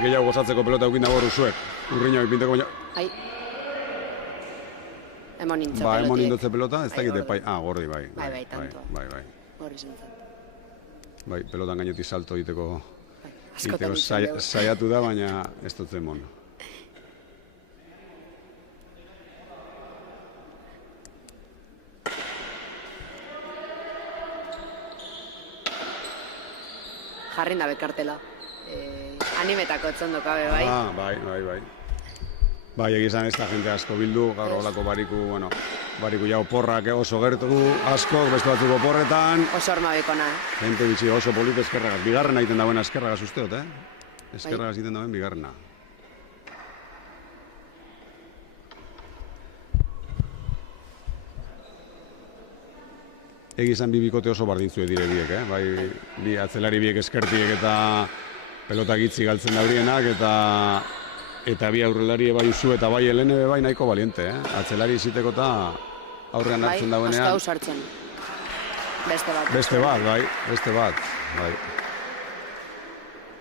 gehiago gozatzeko pelota eukin dago Rusuek. Urriña ipinteko baina... Ai. Emon nintzo Ba, pelotiek. emon nindotze pelota, ez dakit Bai, epai... Ah, gordi, bai. Bai, tantoa. Bai. Gorri zintzen. Bai, pelotan gainetik salto egiteko... Askotan Saiatu da, baina ez dut zemon. Jarrin da bekartela. Animetako etzondoko abe, bai. Ah, bai. Bai, egizan ez da jente asko bildu, gaur olako bariku jau porrak oso gertu asko, beste batzuk oporretan. Oso horma bikona, Gente bitxi oso polit eskerragaz. Bigarrena egiten dauen eskerragaz usteot, Eskerragaz egiten dauen bigarrena. Egizan bi bikote oso bardintzue dire biek, Bai, bi atzelari biek eskertiek eta pelota gitzi galtzen daurienak eta bi aurrelari bai usu eta bai Helene bai nahiko baliente, Atzelari iziteko eta aurrean hartzen dauenean. Bai, asko sartzen. Beste bat.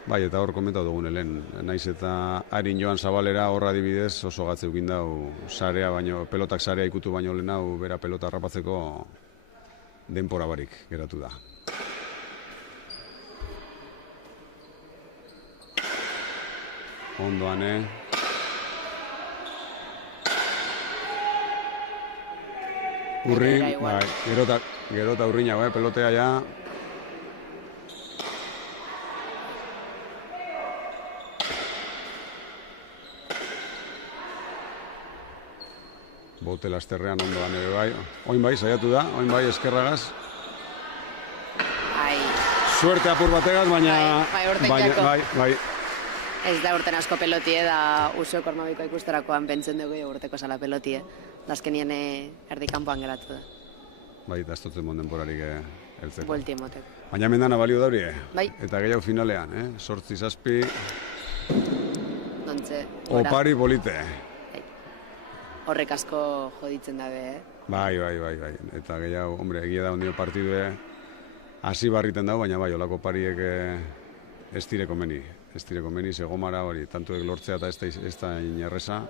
Bai, eta hor komentatu dugun helen. Naiz eta Arin Joan Zabalera horra adibidez oso gatze eukin dau sarea baino, pelotak sarea ikutu baino lehen hau bera pelota harrapatzeko denpora barik geratu da. Ondoan, Urrin, bai, gerota urriña, pelotea ja. Bote lasterrean ondoan ere bai. Oin bai, saiatu da, oin bai eskerragaz. Bai. Suerte apur bategaz, baina... Bai. Ez da urten asko pelotie da Usuek Ormabiko ikusterakoan pentzen dugu urteko zala pelotie. Azkenien erdikanpoan geratu da. Bai, eta ez dutzen denporarik heltzeko. Buelti emotek. Baina mendana balio dauri, Bai. Eta gehiago finalean, 8-7. Dontze. Opari polite. Horrek asko joditzen dabe, Bai. Eta gehiago, hombre, egia da ondio partidue hasi barriten dago, baina bai, olako pariek ez direko meni. Ez direko meni, segomara hori, tantuek lortzea eta ez da inerreza.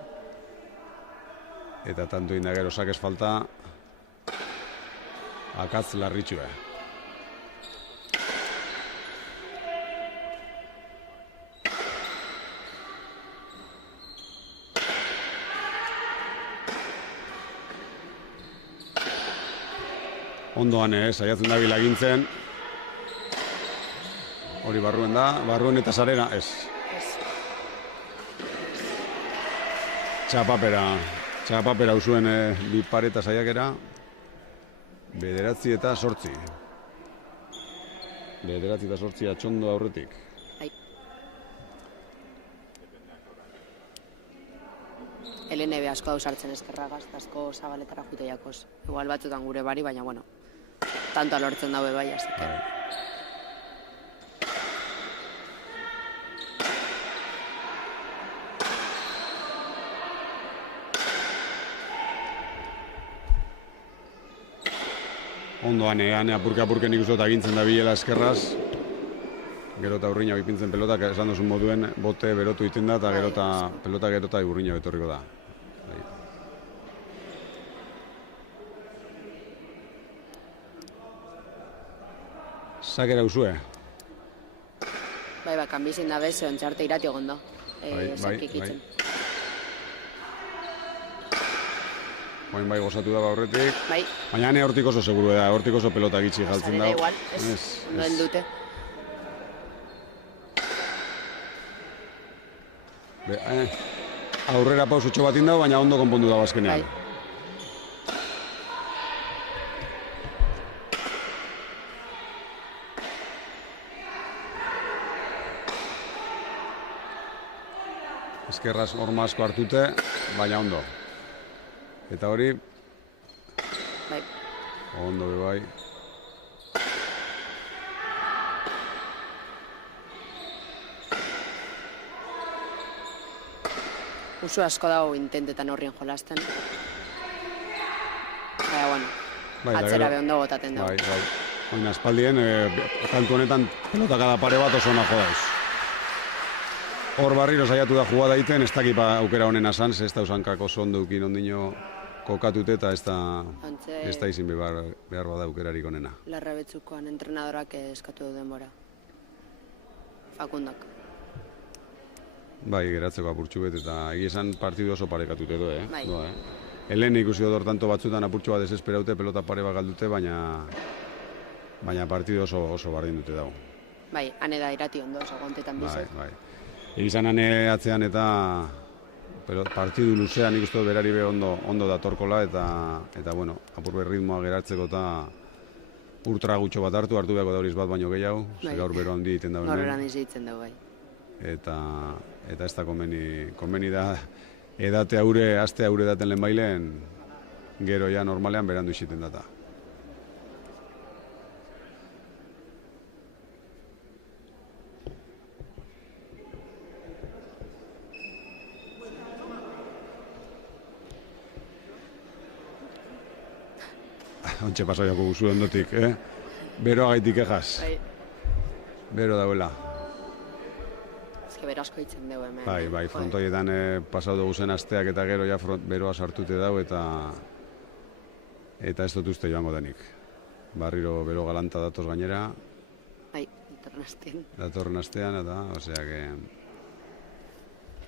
Eta tantu indagero sakez falta akatz larritxue. Ondoan saiatzen da bilagintzen. Hori barruen da, barruen eta sarera, ez. Txapapera usuen bi pareta saiakera. 9 eta 8. 9 eta 8 atxondo aurretik. Helene be asko sartzen eskerragaz, asko zabaletara jute jakoz. Igual batzutan gure bari, baina bueno, tanto alortzen daue bai, así que... Ondoan, apurke nik uste agintzen da bilela eskerraz. Gero eta urriña bipintzen pelotak, esan duzun moduen, bote berotu iten da, eta pelota gerota urriña betorriko da. Sakera usue. Bai, kanbizin da bezo, entzarte irati ogondo. Bai. Oin bai gozatu da horretik. Bai. Baina hortik oso seguru da, hortik oso pelota gitxi jaltzen da. Igual, noen dute. Aurrera pausutxo bat indau, baina ondo konpondu da azkenean. Eskerraz horma asko hartute, baina ondo. Eta hori... Bai. Ondo be bai. Usu asko dago intentetan horrien jolasten. Baina, bueno, atzera behondo gotaten dago. Bai. Oina espaldien, kantu honetan pelota kada pare bat oso ona jodaiz. Hor barriro saiatu da jugada egiten, ez dakit aukera honen asan, ez da usankako zondukin ondino kokatute eta ez da izin behar bada aukerarik onena. Larra betzukoan entrenadorak eskatu du denbora. Fakundak. Bai, geratzeko apurtxu bet, eta esan partidu oso parekatute doa, Bai. Helen ikusi dut tanto batzutan apurtxu bat desesperaute, pelota pare bat galdute, baina partidu oso bardin dute dago. Bai, hane da irati ondo, segontetan bizet. Bai. Egizan hane atzean eta partidu luzean nik uste dut berari be ondo datorkola eta bueno, apur ritmoa geratzeko eta ultra gutxo bat hartu beharko da horiz bat baino gehiago, Bai. gaur bero handi egiten da Gaur eran izitzen dugu, bai. Eta ez da konbeni da edate haure, aste haure daten lehen bailen, gero ja normalean berandu iziten data. Ontxe pasaiako guzu ondotik, Bero agaitik egaz. Bai, Bero dauela. ezke berasko itzen dugu hemen. Bai, frontoietan pasau dugu zen asteak eta gero ja beroa sartute dago eta ez dut uste joango denik. Barriro bero galanta datoz gainera, Bai, datorren datorren astean eta, osea que...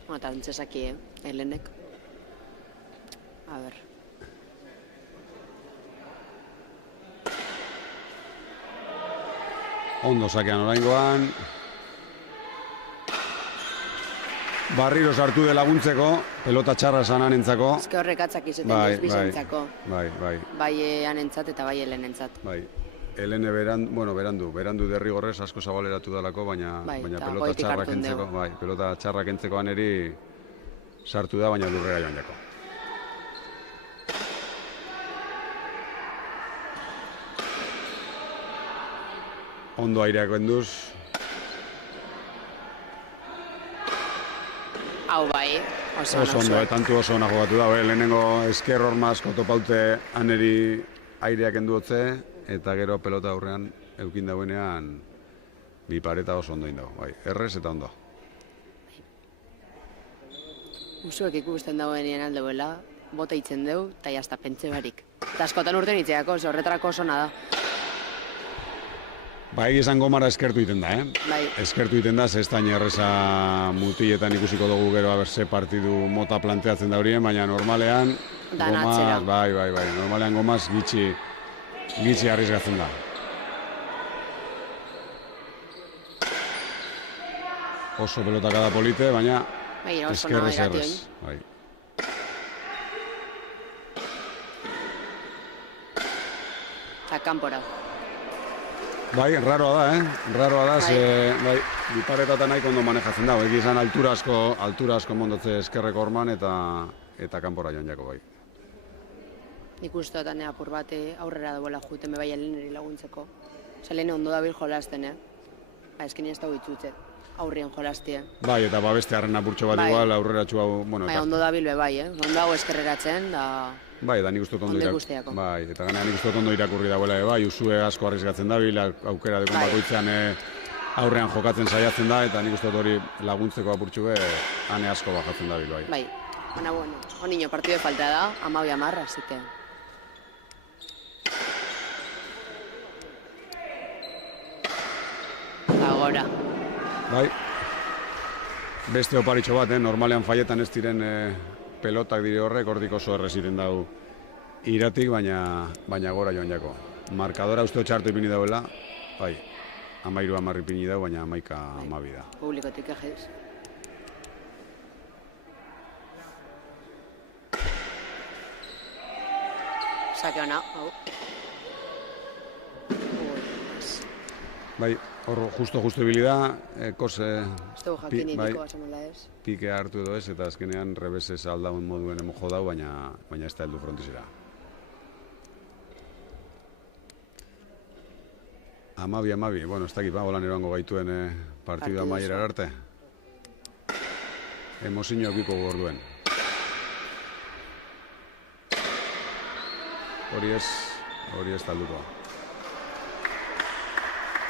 Bueno, eta antzesaki, Helenek. A ber. Ondo sakean oraingoan. Barriro sartu de laguntzeko, pelota txarra esan anentzako. Ezke horrek atzak izaten Bai, bizbizentzako. Bai. Bai anentzat eta bai Helenentzat. Bai. Helene berandu derrigorrez asko zabaleratu dalako, baina eta pelota goitik txarra hartun kentzeko, dugu. bai, pelota txarra kentzekoan eri sartu da, baina lurrera joan jako. Ondo aireak benduz, Hau bai, oso oso ondo, tantu oso ona jogatu da, lehenengo esker hormazko topaute aneri aireak enduotze, eta gero pelota aurrean eukin dauenean bi pareta oso ondo indago, bai, errez eta ondo. Usuek ikusten dagoenien aldeuela, bota itzen dugu, eta jazta pentsa barik. Eta askotan urten itzeako, horretarako oso da. Ba, egizan gomara eskertu iten da, Bai. Eskertu iten da, zestain erreza mutiletan ikusiko dugu gero aberse partidu mota planteatzen da horien, baina normalean... Danatzera. Bai, normalean gomaz gitxi arriesgatzen da. Oso pelotaka da polite, baina Bai, oso eskerrez nahi errez. Bai. Eta kanpora. Bai, raroa da, Raroa da, ze, bai, biparetatan nahiko ondo manejatzen da. Egi izan altura asko mondotze eskerreko horman eta kanpora joan jako, bai. Nik uste dut apur bate aurrera dagoela juten bai Heleneri laguntzeko. Osa, Helene ondo dabil jolasten, Ba, esken ez dago itzutze, aurrien jolastie. Bai, eta beste harren apurtxo bat Bai. igual, aurrera txua, bueno, Bai, ondo dabil bai, Ondo dago eskerreratzen, da... bai, eta nik uste dut ondo Ondo ikusteako. Bai, eta gaina nik uste dut ondo irakurri dagoela, bai, Usue asko arriesgatzen dabil, aukera dekon Bai. bakoitzean aurrean jokatzen saiatzen da, eta nik uste dut hori laguntzeko apurtxu be, ane asko bajatzen dabil, bai. Bai, baina, bueno, honiño partido de falta da, 12-10, así que... Agora. Bai, beste oparitxo bat, normalean faietan ez diren pelotak dire horrek, hortik oso erreziren dau iratik, baina gora joan jako. Markadora uste txartu ipini dauela, bai, 13-10 ipini dau, baina 11-12 da. Publikotik egiz. Sake ona, hau. Bai, hor justo ibili da, kose... Ez dugu jakin itiko basamela ez. Pike hartu edo ez, eta azkenean rebesez aldaun moduen emo jodau, baina ez da heldu frontizera. 12-12, bueno, ez dakit, holan eroango gaituen partidu amaiera arte. Emozio biko gorduen. Hori ez talduko.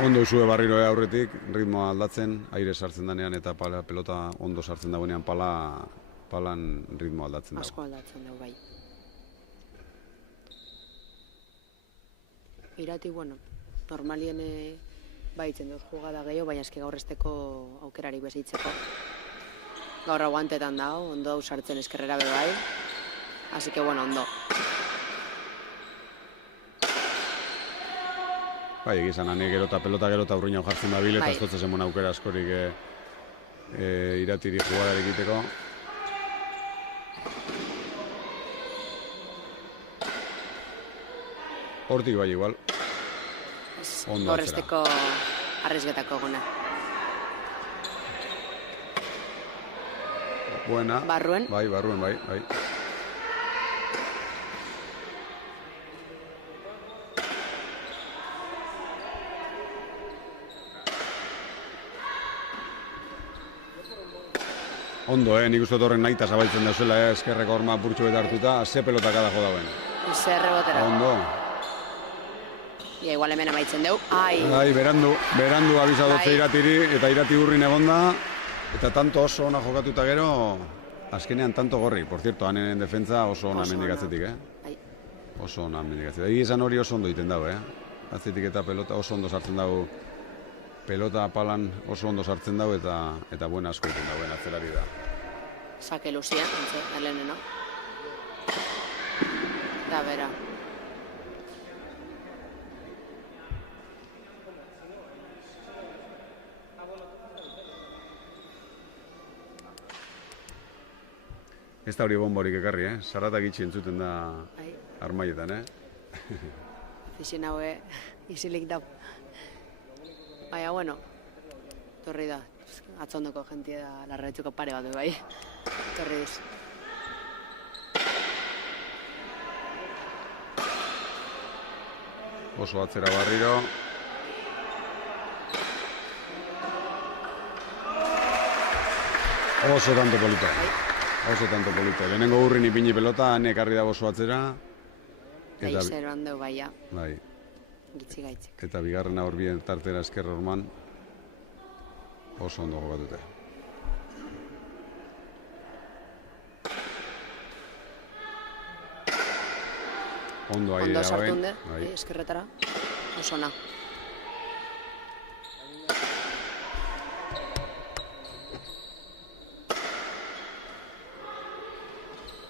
Ondo usue barriro aurretik, ritmoa aldatzen, aire sartzen danean eta pelota ondo sartzen dagoenean palan ritmoa aldatzen dago. Asko aldatzen dago, bai. Irati, bueno, normalien baitzen duz jugada gehiago, baina eski gaur esteko aukerari bezitzeko. Gaur aguantetan dago, ondo hau sartzen eskerrera be bai. Así que, bueno, ondo. Bai, egizan, hane pelota urruina jartzen da bile, eta Bai. ez dut zemon aukera askorik iratiri jugadar egiteko. Hortik bai, igual. Ondo Gaur atzera. esteko arrizgetako gona. Buena. Barruen. Bai, barruen, bai. Ondo, nik uste dut horren nahita zabaltzen dauzela, eskerreko horma purtsu eta hartuta, ze pelotaka dago dauen. Zer rebotera. Ondo. Ia, igual hemen amaitzen deu. Ai, Bai, berandu abizadotze Bai. iratiri, eta irati urrin egonda, eta tanto oso ona jokatuta gero, azkenean tanto gorri. Por cierto, hanen defentza oso ona Oso ona. mendikatzetik, bai. Oso ona mendikatzetik. Egi esan hori oso ondo iten dago, Atzetik eta pelota oso ondo sartzen dago. Pelota palan oso ondo sartzen dago eta buena asko iten dagoen atzelari da. Sake Lucia, alenena. Da, bera. Ez da hori bomborik ekarri, Saratak itxi entzuten da Bai, armaietan, fixen haue, isilik dau. Baina, bueno, torri da. Atzondoko jentia da, larraitzuko pare bat, bai. Torri diz. Oso atzera barriro. Oso tanto polita. Oso tanto polita. Lehenengo urrin ipini pelota, han ekarri dago oso atzera. Bai, zeroan deu, baia. Bai, Gitzi gaitzik. eta bigarrena hor bien tartera esker horman. Oso ondo jokatute. Ondo aire Ondo dagoen. sartun de, Bai. eskerretara. Oso na.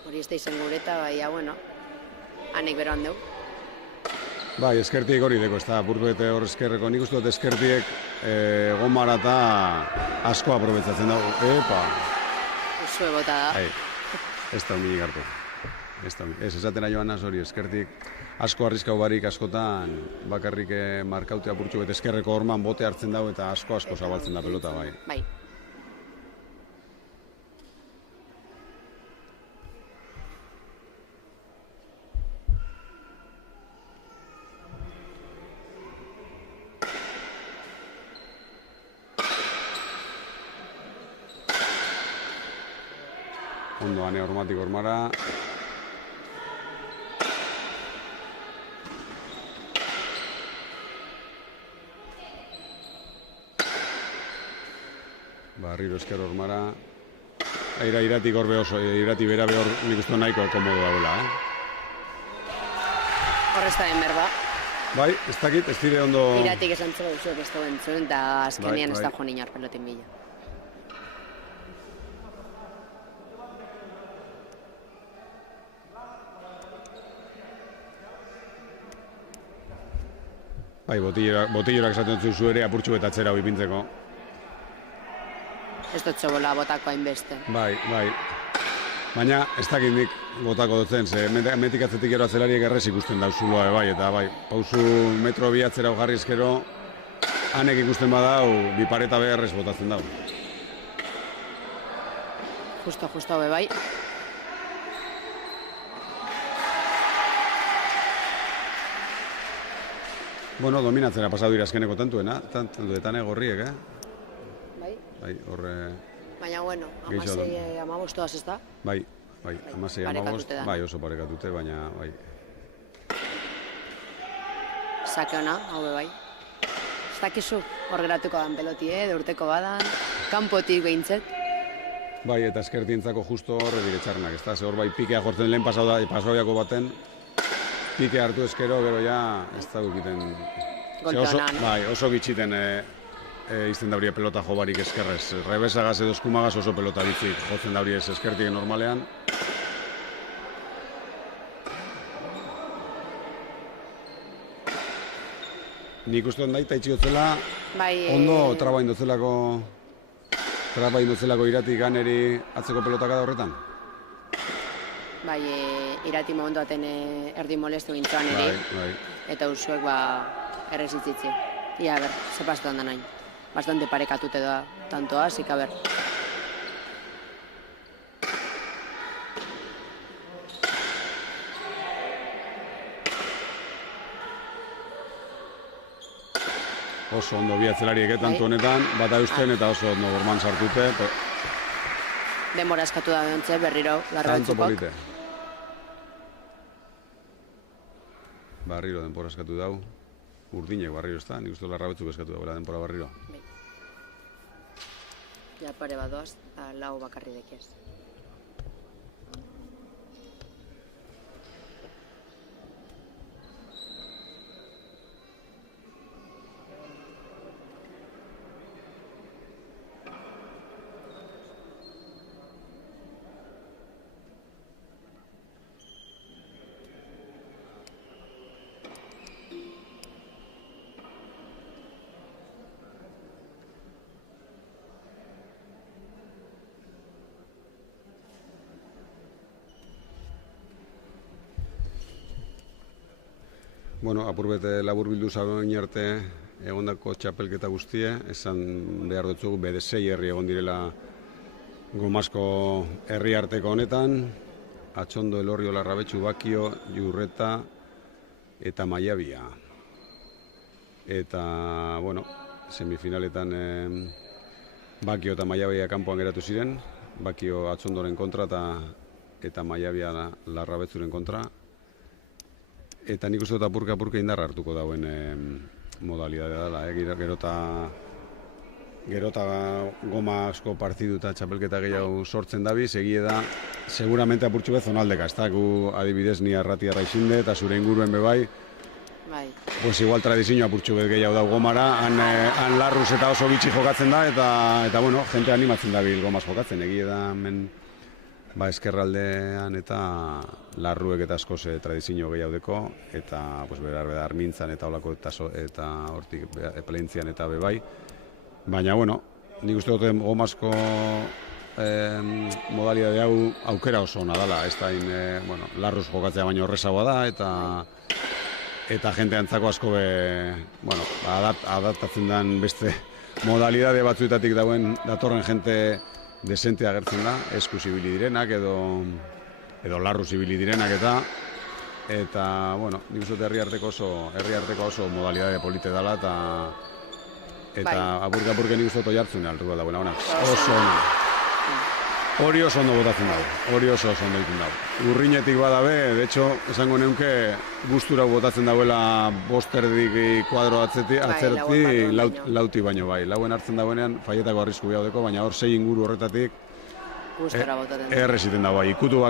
Hori ez da izen gureta, baina, bueno, hanik beroan deu. Bai, eskertiek hori deko, ez da, burbete hor eskerreko, nik uste dut eskertiek gomara eta asko aprobetzatzen dago. Epa! Usue bota da. Bai, ez da huminik hartu. Ez esatera joan hori, eskertik asko arriskau barik askotan bakarrik markautea apurtxu bet eskerreko horman bote hartzen dago eta asko zabaltzen da pelota, bai. Bai. Ondo, ane hormatik hormara. Barriro esker hormara. Iratik horbe oso, irati bera behor nik uste nahiko komodo dagoela, Horrez da berba. Bai, ez dakit, ez dire ondo... Iratik esan zego usuek ez dago entzun, eta azkenean ez da bai. joan inar pelotin bila. Bai, botillorak esaten zuzu ere apurtxu eta atzera hau ipintzeko. Ez dut zobola botako hainbeste. Bai. Baina ez dakit nik botako dutzen, ze metik atzetik gero atzelariek errez ikusten da zuloa bai, eta bai, pausu metro bi atzera jarri eskero, hanek ikusten badau, bi pareta beharrez botatzen dau. Justo hobe bai. Bueno, dominatzera pasadu dira azkeneko tantuena, tantuetan gorriek, Bai. Bai, horre... Baina, bueno, Gehixo amasei amabostoaz ez da. Bai, amasei amabost, parekatute da. bai, oso parekatute, baina, bai. Sake ona, hau bai. Ez dakizu hor geratuko dan peloti, urteko badan, kanpotik behintzet. Bai, eta eskertientzako justo horre dire txarnak, ez da? Ze hor bai pikea jortzen lehen pasauiako baten, pike hartu eskero, gero ja, ez da dukiten. Bai, oso gitxiten izten daurie pelota jo barik eskerrez. Rebesagaz edo eskumagaz oso pelota bitzik jotzen daurie eskertik normalean. Nik uste dut nahi, itxiotzela, ondo traba indotzelako iratik ganeri atzeko pelotakada horretan? Bai, irati momentu baten erdi molestu gintzuan ere, eta usuek errezitzitzi. Ia, ber, ze pastu handan nahi. Bastante parekatute da tantoa, así que a ver. Oso ondo bi atzelariek tanto honetan, bata eusten eta oso ondo gorman sartute. Denbora eskatu da behontze, berriro, larrabetzukok. Barriro denbora eskatu dau. Urdinek barriro ez da, nik uste larrabetzuk eskatu dagoela denbora barriro. Ja pare bat doaz, lau bakarri dekez. Bueno, apurbete labur bildu zagoen arte egondako txapelketa guztie, esan behar dutzugu BD6 herri egon direla Gomasko herri arteko honetan, Atxondo, Elorrio, Larrabetxu, Bakio, Jurreta eta Maiabia. Eta, bueno, semifinaletan Bakio eta Maiabia kanpoan geratu ziren, Bakio Atxondoren kontra eta Maiabia Larrabetzuren kontra. Eta nik uste dut apurka indarra hartuko dauen modalidadea dela. Gerota goma asko partidu eta txapelketa gehiago sortzen dabiz, egie da, seguramente apurtxu bez zonaldeka, ez da, gu adibidez ni arratiarra izinde eta zure inguruen bebai, pues igual tradizio apurtxu bez gehiago dau gomara, han larruz eta oso bitxi jokatzen da, eta bueno, jente animatzen dabil gomaz jokatzen, egie da, eskerraldean eta larruek eta askoz tradizio gehiaudeko, eta berar armintzan eta olako eta hortik plentzian eta bebai. Baina, bueno, nik uste dut gomazko modalidade hau aukera oso ona dela, ez da, larruz jokatzea baino horrezagoa da, eta jente antzako asko adaptatzen den beste modalidade batzuetatik datorren jente desente agertzen da, eskuz ibili direnak edo larruz ibili direnak eta, bueno, nik uste dut herri arteko oso modalidade polite dela eta apurka nik uste dut oihartzune altuko da, oso hori oso ondo botatzen dago, hori oso ondo egiten dago. Urrinetik badabe, de hecho, esango neunke gustura botatzen dauela bosterdik kuadro atzerti, lauti baino bai. Lauen hartzen dauenean, faietako arrisku bihaudeko, baina hor 6 inguru horretatik erreziten dago bai. Ikutu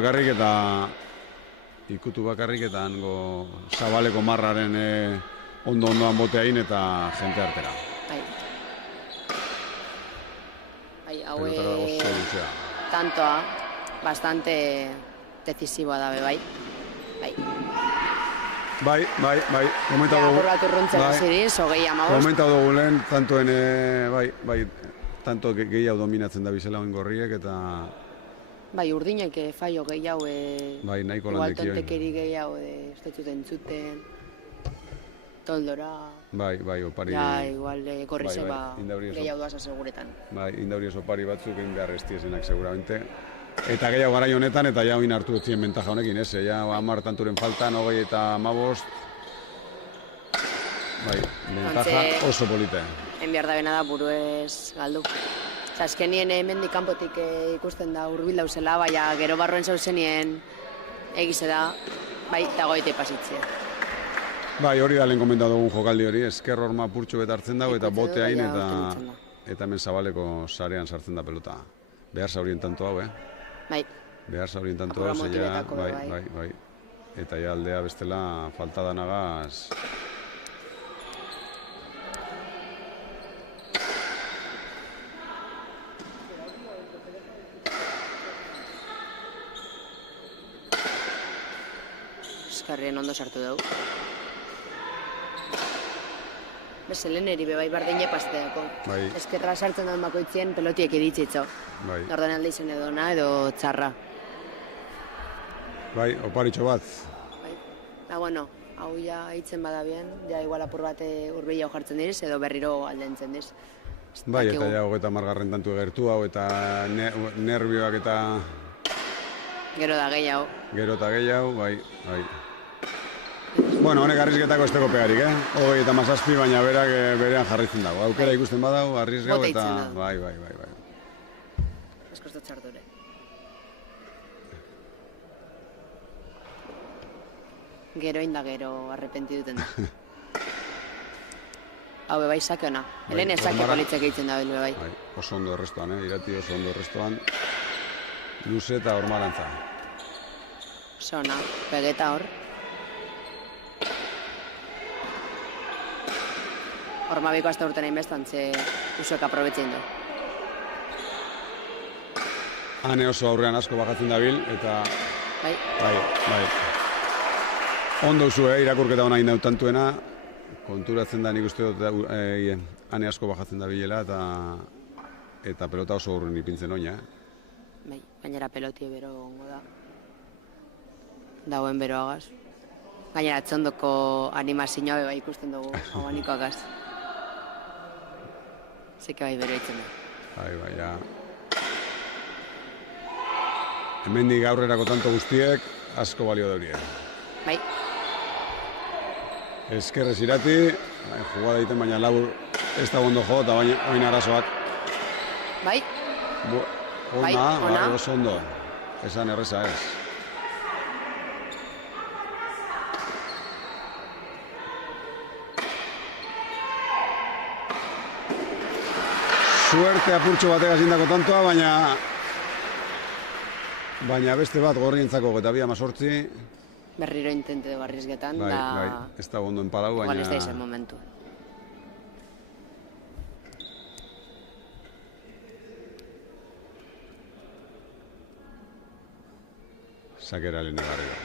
bakarrik eta hango zabaleko marraren ondo-ondoan boteain eta jente artera. Tantoa, bastante decisiboa dabe, bai. Bai, komenta dugu. Apurratu runtzen hasidiz, hogei amabost. Komenta dugu lehen, tantoen, tanto gehiago dominatzen da bizela oingorriek eta... Bai, urdinek faio gehiago, nahiko igual tontekeri gehiago, ez dut entzuten, toldora... Bai, opari... Ja, igual korri zeba gehiago duaz aseguretan. Bai, indauri opari batzuk egin behar estiesenak seguramente. Eta gehiago garai honetan, eta ja oin hartu etzien bentaja honekin, ez? Ja, 10 tanturen faltan, 20 eta 15. Bai, bentaja oso polita. Enbiar da bena da buruez galdu. Azkenien hemendik kanpotik ikusten da hurbil dauzela, baina gero barroen zauzenien egize da, bai, dagoite pasitzea. Bai, hori da lehen komenta dugun jokaldi hori, esker horma purtsu bet hartzen dago eta Ikutzen dut, boteain baina eta urten da. eta hemen zabaleko sarean sartzen da pelota. Behar zaurien tanto hau, Bai, Behar zaurien tanto hau, Apurra zeia, motivetako, bai. Eta ja aldea bestela falta danagaz. eskarrien ondo sartu dugu. Beste leheneri bebai bardine pasteako. Bai. Eskerra sartzen duen bakoitzien pelotiek editzitzo. Bai, Ordan alde izan edo ona edo txarra. bai, oparitxo bat. Bai. Da, bueno, hau ja hitzen bada bien, ja igual apur bate urbila jartzen diriz edo berriro aldentzen diz. Ez Bai, dakigu. eta ja 30 tantu egertu hau eta nervioak eta Gero da gehiago. gero eta gehiago, bai. Bueno, honek arrizketako esteko pegarik, 37, baina berak berean jarritzen dago. Aukera Bai. ikusten badau, arriesgau Bota eta... itzen da. Bai. Asko ez dut txartu ere. Gero inda gero arrepenti duten da. Hau bebai sake ona. Bai, Helen esake Ormara. politzek egiten da bebai. Bai, oso ondo errestoan, irati oso ondo errestoan. Luze eta hormarantza. Oso ona, pegeta hor. Hormabiko hasta urten hain bestan, ze usuek aprobetzen du. Hane oso aurrean asko bajatzen dabil, eta Bai, bai. Ondo usu, irakurketa hona indau tantuena, konturatzen da nik uste dut hane asko bajatzen dabilela, eta pelota oso urren ipintzen oina. bai, gainera pelotie bero gongo da. Dauen beroagaz. Gainera atzondoko animazioa bebai ikusten dugu, abanikoagaz. Zeke bai bero itzen da. Bai, ja. Hemendik aurrerako tanto guztiek asko balio daurie. Bai, Eskerrez irati, jugada egiten baina labur ez da ondo jo, eta baina oin arazoak. bai, Ona, ona. bai, oso ondo. Esan erreza ez. Suerte apurtxo batek azindako tantoa, baina beste bat gorrientzako eta 2-18. berriro intente de barrizgetan, Bai, da... ez da ondo enpalau, Igual ez da baina... izan momentu. Sakera lehen egarriko.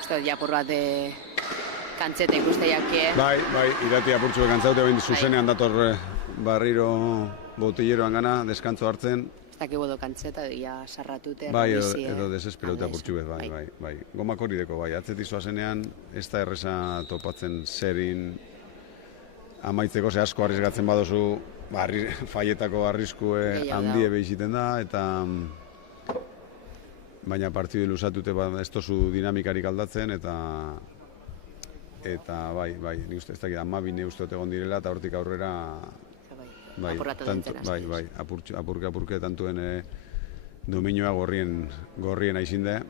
Ez da, japur bat kantzeta ikuste jakie. Bai, irati apurtxo bekantzaute, behin zuzenean dator barriro botilleroan gana, deskantzo hartzen. Ez dakigu edo kantzeta, ja sarratute. Bai, errabisi, edo desesperauta apurtxu bet, bai. Gomak hori deko, bai, atzeti zoazenean, ez da erresa topatzen zerin amaitzeko, ze asko arriesgatzen badozu, faietako arriskue Gehiago handie dago. behiziten da, eta baina partidu lusatute ez tozu dinamikarik aldatzen, eta bai, nik uste ez dakit, 12 uste dut egon direla, eta hortik aurrera, bai, Apurratu dintzen hasi. apurke tantuen dominioa gorrien aizinde,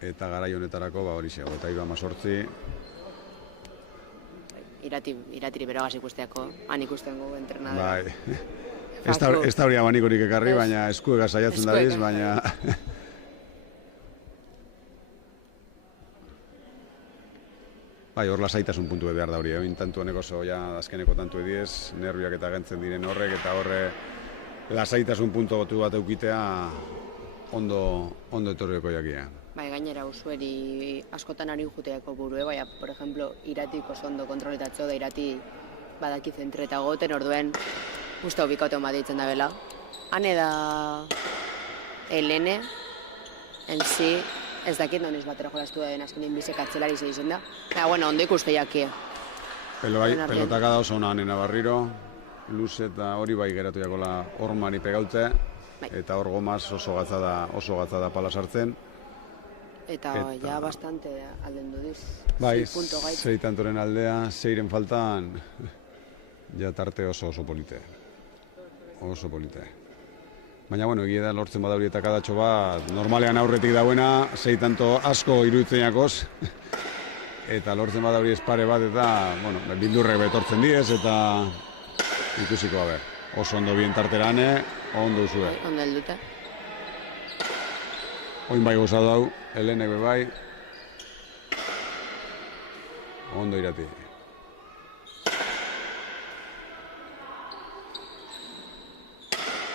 eta garai honetarako, hori xego, eta 18. Iratiri beragaz ikusteako, han ikusten gu entrenadora. Bai, ez da hori abanikorik ekarri, baina eskuega saiatzen dabiz, baina... Bai, hor lasaitasun puntu behar da hori, tantu honek oso azkeneko tantu ediez, nervioak eta gentzen diren horrek, eta horre lasaitasun puntu bat eukitea ondo etorrioko jakia. Bai, gainera usueri askotan ari juteako burue, bai, por ejemplo, iratik oso ondo kontroletatzo da irati badaki zentreta goten, orduen uste ubikote bat ditzen da bela. Hane da Helene, en si, ez dakit noniz batera jolastu da den azkenin bizek atzelari izen da. Eta, bueno, ondo ikuste jakie. Pelotaka da oso ona nena barriro, luz eta hori bai geratu jakola hormari pegaute, eta hor gomaz oso gatza da pala sartzen. Eta ja bastante alden dudiz. Bai, 6 tantoren aldea, 6-ren faltan, ja tarte oso polite. Oso polite. Baina, bueno, egia da lortzen badauri eta kadatxo bat, normalean aurretik dauena, sei tanto asko iruditzen jakoz, eta lortzen badauri espare bat, eta, bueno, bildurrek betortzen diez, eta ikusiko haber. Oso ondo bien tarterane, ondo uzue. Ondo heldute. Oin bai gozatu hau, Helenek bai, ondo irati.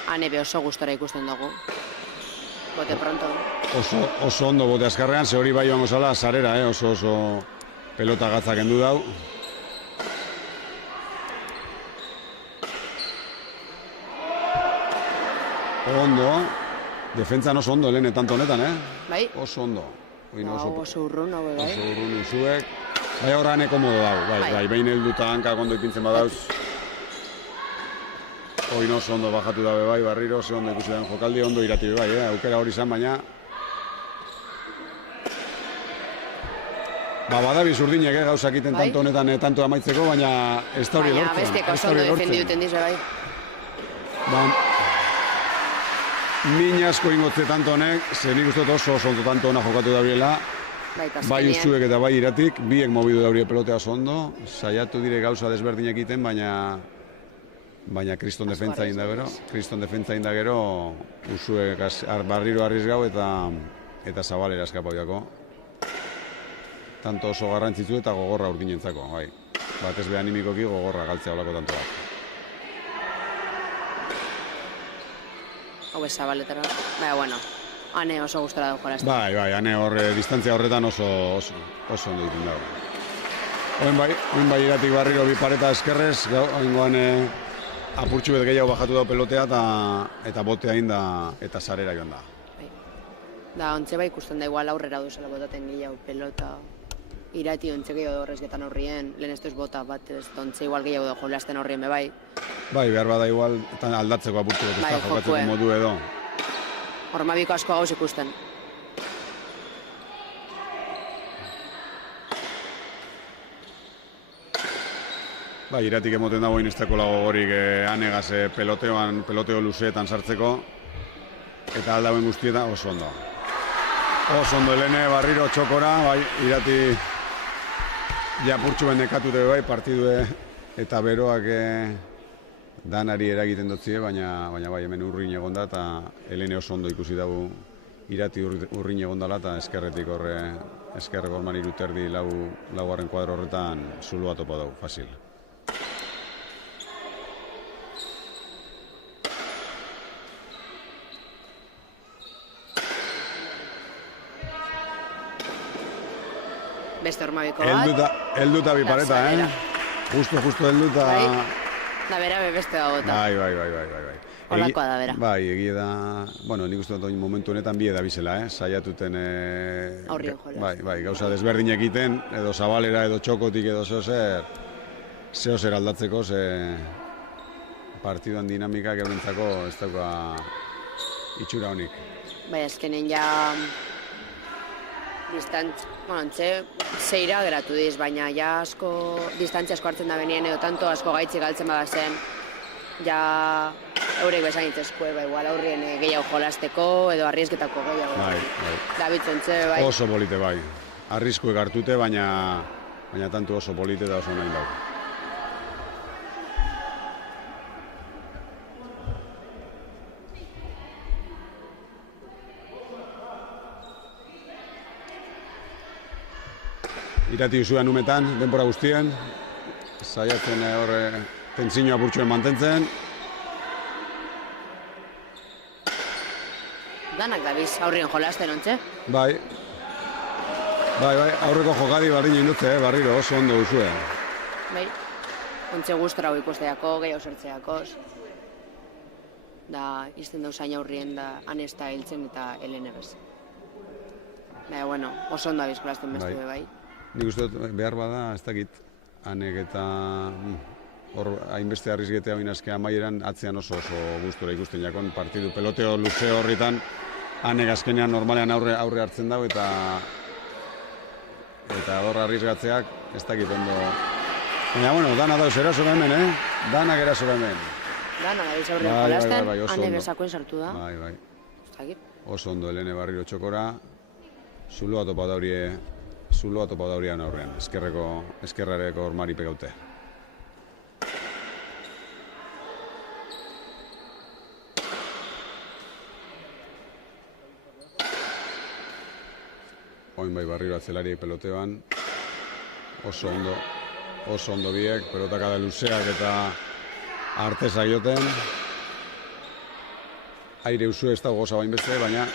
Ane oso gustora ikusten dugu. Bote pronto. Oso ondo bote azkarrean, ze hori bai joango zala, sarera, oso pelota gatzak endu dau. Ondo, defentzan oso ondo, Helene, tanto honetan, Bai? Oso ondo. Oso urrun, hau bai. Oso urrun usuek. Bai horrane komodo dau, bai, behin helduta hankak ondo ipintzen badauz. Oin oso ondo bajatu dabe bai, barriro, ze ondo ikusi den jokaldi, ondo irati bai, aukera hori izan, baina... Badabiz urdinek, gauzak iten tanto honetan, tanto amaitzeko, baina ez da hori lortzen. Baina bestiek oso ondo defendi duten dize bai. Min asko ingotze tanto honek, ze nik uste oso ondo tanto hona jokatu dauriela. Bai ustuek eta bai iratik, biek mobidu daurie pelotea oso ondo, saiatu dire gauza desberdinek egiten, baina kriston defentza inda gero, usuek barriro arriesgau eta zabalera eskapau jako. Tanto oso garrantzitsu eta gogorra urdinentzako, bai. Batez be animikoki gogorra galtzea olako tanto bat. Hau ez zabaletara, baina, bueno, ane oso gustora dugu jolazten. Bai, ane distantzia horretan oso ondo egiten dago. Oin bai iratik barriro bi pareta eskerrez, oingoan apurtxu bet gehiago bajatu da pelotea eta botea inda eta sarera joan da. Da, ontze bai ikusten da igual aurrera duzela botaten gehiago pelota. Irati ontze gehiago horrezketan horrien, lehen ez bota bat, ez ontze igual gehiago jolasten horrien be bai. Bai, behar bada igual aldatzeko apurtxu bet, ez da jokatzeko modu edo. Hormabiko asko gauz ikusten. Bai, iratik emoten dago inestako lagogorik anegaz peloteo luzeetan sartzeko. Eta aldauen guztietan oso ondo. Oso ondo Helene, barriro txokora, bai, irati japurtxu bendekatute bai, partidue eta beroak danari eragiten dutzie, baina bai hemen urrin egon da, eta Helene oso ondo ikusi dugu irati urrin egon dela, eta eskerretik eskerrek orman iruterdi laugarren kuadro horretan zulua topo dugu, fasil. Beste hormabiko bat. Helduta bi pareta, Justo helduta. Da bera beste dago. Bai. Olakoa da bera. Bai, egia da, bueno, nik uste dut momentu honetan bie da bizela, saiatuten... Aurrien jola. Bai, gauza desberdin egiten, edo zabalera, edo txokotik, edo zeozer aldatzeko, partiduan dinamika geurentzako ez dauka itxura honik. Bai, azkenen ja... zeira geratu diz, baina ja distantzia asko hartzen da benien, edo tanto asko gaitzik galtzen bada zen, ja eurek bezain itzeskue, igual aurrien gehiago jolasteko, edo arriesketako gehiago. Bai. Dabitzentze, bai. Oso polite, bai. Arriskuek hartute, baina tantu oso polite da oso nahi dago. Irati usuan umetan, denbora guztien, saiatzen horre tentzinioa burtsuen mantentzen. Danak dabiz, aurrien jolasten ontxe? Bai, aurreko jokadi bardin indutze, barriro oso ondo usuen. Bai, ontxe gustora hau ikusteako, gehiago sortzeako. Da, izten dauzain aurrien da anesta hiltzen eta Helene bez. Baina, bueno, oso ondo abiz jolasten bestu bai. Nik uste dut behar bada, ez dakit, anek eta hainbeste arrizgetea oinazke amaieran atzean oso gustura ikusten jakon partidu peloteo luze horretan anek azkenean normalean aurre hartzen dago eta hor arrizgatzeak ez dakit ondo. Baina, bueno, dana dauz eraso hemen, danak eraso hemen. Dana, dabiz aurrean Bai, jolasten, oso hane ondo. bezakuen sartu da. Bai. Zakit. Oso ondo Elene Barriro txokora. Zuloa topa daurian aurrean. Eskerrareko ormari pegaute. Oin bai Barriro atzelari peloteoan. Oso ondo biek, pelotakada luzeak eta arteza joten. Aire usue ez dago goza bain beste, baina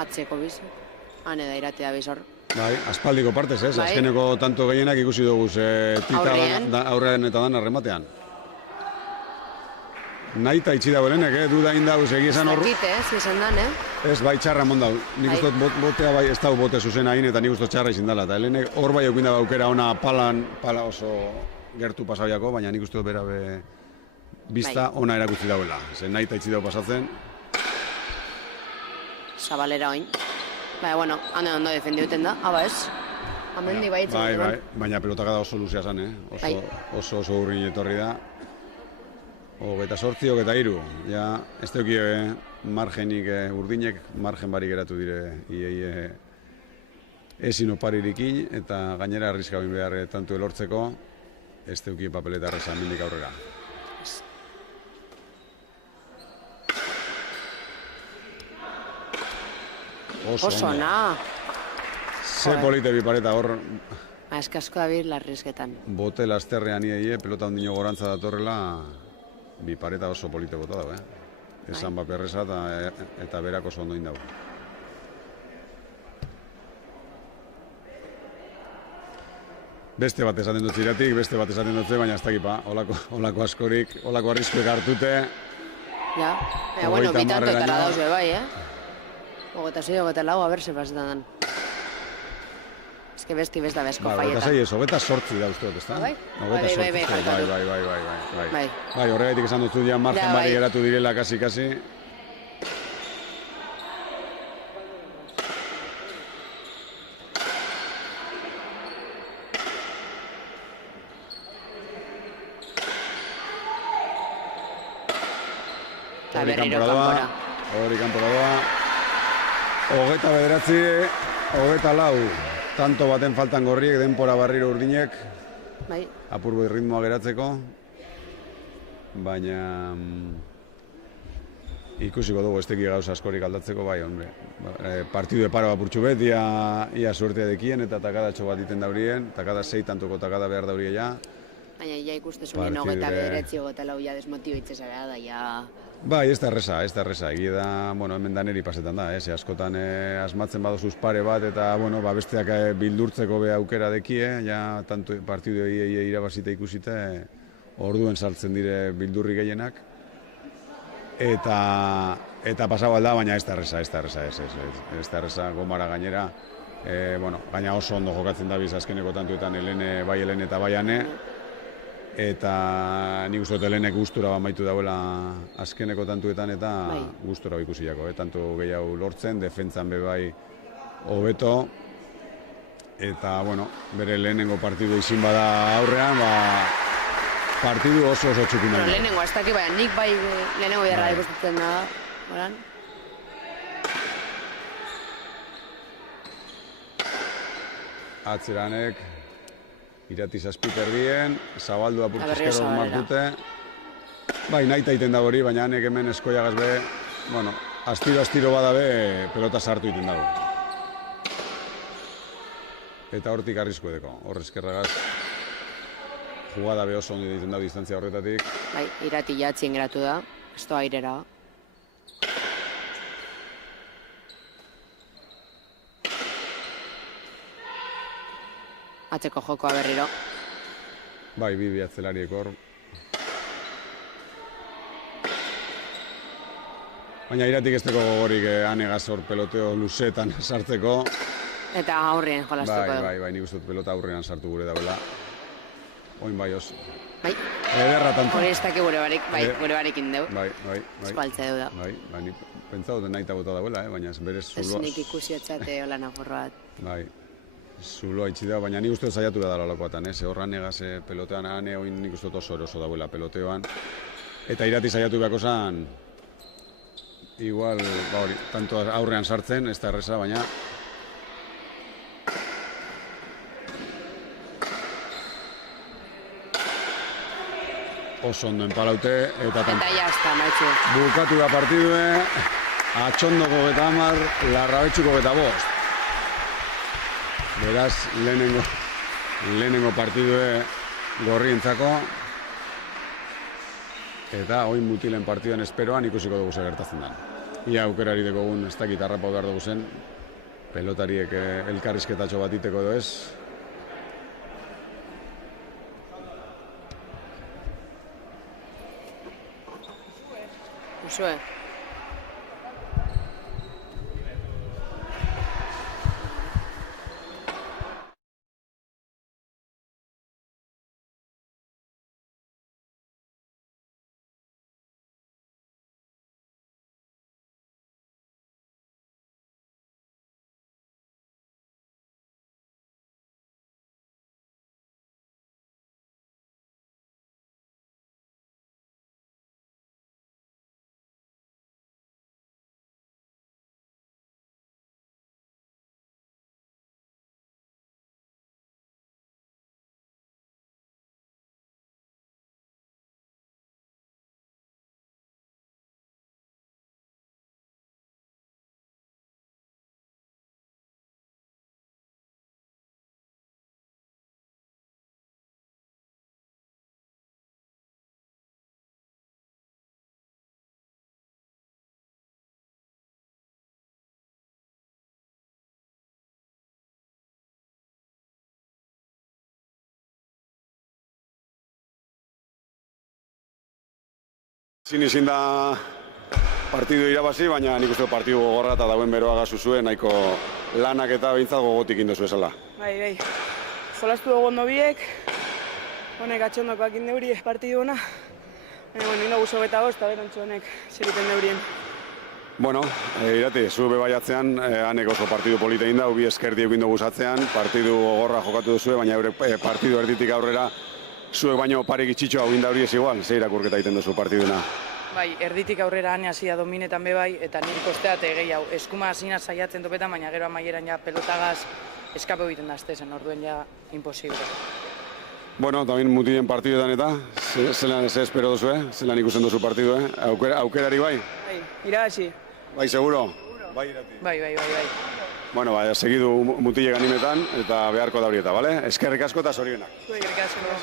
Atzeko bizi. Hane da iratea bizor. bai, aspaldiko partez, ez? Bai. Azkeneko tanto gehienak ikusi dugu tita Aurrean. aurrean eta dan arrematean. Nahi eta itxi dago Elenek, duda indau, egizan hor... Zakit, izan dan, Ez, bai, txarra mondau. Nik Bai. uste dut botea bai ez dago bote zuzena hain eta nik uste dut txarra izin dela. Eta Elenek hor bai eukin dago aukera ona pala oso gertu pasauiako, baina nik uste dut bera bizta ona erakutsi dauela. Zer nahi eta itxi dago pasatzen. Zabalera oin. Baina, bueno, hane ondo defendiuten da, haba ez. Hamendi baitzen. Bai, baina pelotakada oso luzea zan, Bai. Oso urrin etorri da. 28, 23. Ja, ez teuki margenik urdinek, margen barik geratu dire iei ezin oparirikin, eta gainera arriskabin behar tantu elortzeko, ez teuki papeleta errezan mindik aurrera. Oso ondo. na. Ze polite bi pareta hor, Eske asko da bir larrizketan. bote lasterrean iei, pelota ondino gorantza datorrela, bi pareta oso polite bota dago, Esan baperreza eta berak oso ondo indau. Beste bat esaten dut ziratik, beste bat esaten dut baina ez dakipa, olako askorik, olako arriskuek hartute. Ja, bueno, Hogeita bitantotara hamarreraino. dauz bai, 26, 24, a ber, ze pasetan dan. Ez que besti bez da bezko Ba, faietan. 26 ez, 28 da uste dut, ezta? Bai? 28, Bai, faltatu. bai. Bai. Bai, horregaitik esan dut ja margen Ja, bai. bari geratu direla kasi. Eta berriro kanpora. Hori kanpora doa. 29, 24. Tanto baten faltan gorriek, denpora Barriro urdinek, Bai, apurbo ritmoa geratzeko. Baina ikusiko dugu ez teki gauza askorik aldatzeko, bai, hombre. Partidu de paro apurtxu bet, ia suertea dekien, eta takadatxo bat iten daurien, takada 6 tantoko takada behar daurie ja. baina ja ikustezunien Partide. 29 gota lau ja desmotibitzen zara da, ja... Bai, ez da erresa, egia da, bueno, hemen daneri pasetan da, ze askotan asmatzen badozuz pare bat, eta, bueno, besteak bildurtzeko be aukera dekie, ja, tanto partidu irabazite ikusite, orduen sartzen dire bildurri gehienak, eta pasau alda, baina ez da erresa, gomara gainera, bueno, gaina oso ondo jokatzen dabiz azkeneko tantuetan bai Elene eta bai Ane, eta nik uste dut Elenek gustura amaitu dauela azkeneko tantuetan eta Bai. gustura ikusiako, tanto gehiago lortzen, defentsan be bai hobeto, eta, bueno, bere lehenengo partidu izin bada aurrean, partidu oso txukin Bueno, dago. lehenengo, ez daki, baina nik bai lehenengo jarra Bai. ikusten da, oran? Atzeranek, irati zazpiter bien, zabaldu apurtu Berriro ezkerro zabalera. martute. Bai, nahi taiten dago hori, baina hanek hemen eskoiagaz be, bueno, astiro bada be, pelota sartu iten dago. Eta hortik arrisku edeko, hor eskerragaz, jugada be oso ondo egiten dago distantzia horretatik. Bai, irati jatzien geratu da, ez doa airera. Atzeko jokoa berriro. Bai, bi atzelariek hor. Baina iratik ez teko gogorik anegaz hor peloteo luzetan sartzeko. Eta aurrien jolastuko. Bai, nik uste dut pelota aurrean sartu gure dagoela. Oin bai oso. Bai, Ederra tanto. hori ez daki gure barekin deu. Bai. Eskualtza deu da. Bai, nik pentsatu dut nahi eta bota dauela, baina berez Ez zuloa. nik ikusi etzate hola naforro bat. Bai, zuloa itxi da, baina nik uste saiatu da lakoatan, horran negaz pelotean ane, oin nik uste oso eroso dauela peloteoan. Eta irati saiatu beharko zan, igual, hori, tanto aurrean sartzen, ez da erreza, baina oso ondo enpalaute, eta Eta jazta, maitxu. bukatu da partidue, atxondoko 30, larrabetxuko 25. Beraz, lehenengo partidue gorrientzako, eta oin mutilen partiduan esperoan ikusiko dugu zer gertatzen da. Ia aukerari dekogun, ez dakit harrapau behar dugu zen, pelotariek elkarrizketatxo bat iteko edo ez. Usue. Ezin da partidu irabazi, baina nik uste partidu gogorra eta dauen beroaga zuzue, nahiko lanak eta behintzat gogotik indozu esala. Bai. Jolastu dugu ondo biek, honek atxondokoak indeuri partidu ona. Nino guzo beta bost, eta berontxo honek zeriten deurien. Bueno, irati, zu bebaiatzean, hanek oso partidu polite egin da, ubi eskerdi egin dugu zatzean, partidu gogorra jokatu duzue, baina partidu erditik aurrera zuek baino parik itxitxo hau inda hori ez igual, ze irakurketa egiten duzu partiduna. Bai, erditik aurrera hane hasia dominetan bebai, eta nire kosteate gehiago. Eskuma hasina saiatzen topetan, baina gero amaieran ja pelotagaz eskape egiten da aztezen, orduen ja imposible. Bueno, tamien mutilen partiduetan eta, zelan ez espero duzu, zelan ikusten duzu partidu, aukerari bai? Bai, irabazi. Bai, seguro? Bai, irati. Bai. Bueno, segidu mutile ganimetan eta beharko da horieta, bale? Eskerrik asko eta zorionak. Eskerrik asko.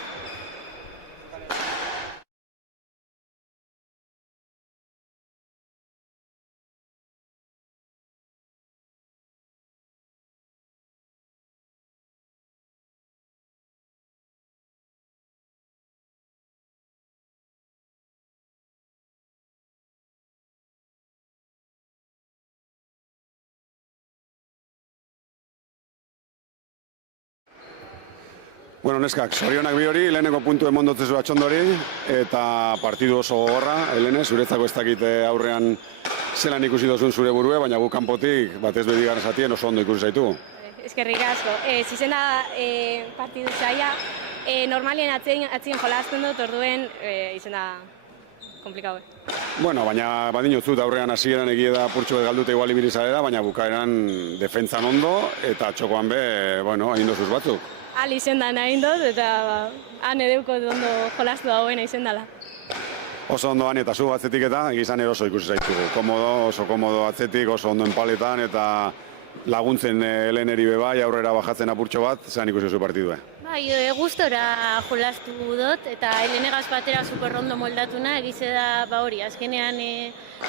Bueno, neskak, zorionak bi hori, lehenengo puntu emondotzezu atxondori, eta partidu oso gogorra, Helene, zuretzako ez dakit aurrean zelan ikusi dozun zure burue, baina gu kanpotik batez bedigarren zatien oso ondo ikusi zaitu. Eskerrik asko. Zizen da partidu zaila, normalien atzien jolazten dut, orduen izen da komplikau. Bueno, baina badino zut aurrean hasieran egie da purtsu galdute igual ibirizalera, baina bukaeran defentzan ondo, eta txokoan be, bueno, hain dozuz batzuk. Al izen da nahi dut, eta han edeuko ondo jolaztu dagoena izen dela. Oso ondo han eta zu atzetik eta egizan eroso ikusi zaitugu. Oso komodo atzetik, oso ondo enpaletan, eta laguntzen Heleneri bebai, aurrera bajatzen apurtxo bat, zean ikusi zu partidue. Bai, gustora jolastu dut, eta Helenegaz batera super ondo moldatuna, egize da hori, azkenean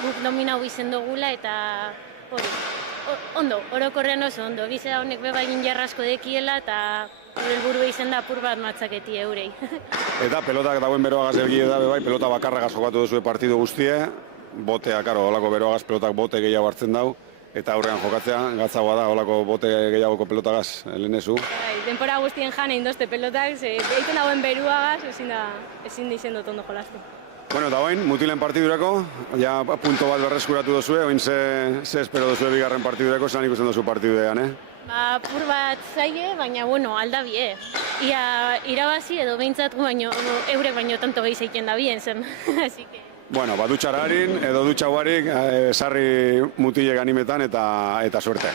guk dominau izen dugula, eta hori, ondo, orokorrean oso ondo, egize da honek beba egin jarrasko dekiela, eta helburu izen da apur bat matzaketi eurei. Eta pelotak dauen beroagaz elgie da, bebai, pelota bakarragaz jokatu duzue partidu guztie, botea, karo, holako beroagaz pelotak bote gehiago hartzen dau, eta aurrean jokatzea, gatzagoa da, holako bote gehiagoko pelotagaz, lehenezu. Denpora guztien jan egin dozte pelotak, egiten dagoen beruagaz, ezin dizen dut ondo jolastu. Bueno, eta oin, mutilen partidurako, ja punto bat berreskuratu dozue, oin ze espero dozue bigarren partidurako, zelan ikusten dozu partidudean, Apur bat zaie, baina, bueno, aldabie. Ia irabazi edo behintzat eurek baino tanto gehi zeiken da bien zen. Así que... Bueno, dutxararin edo dutxaguarik, sarri mutilek animetan eta suerte.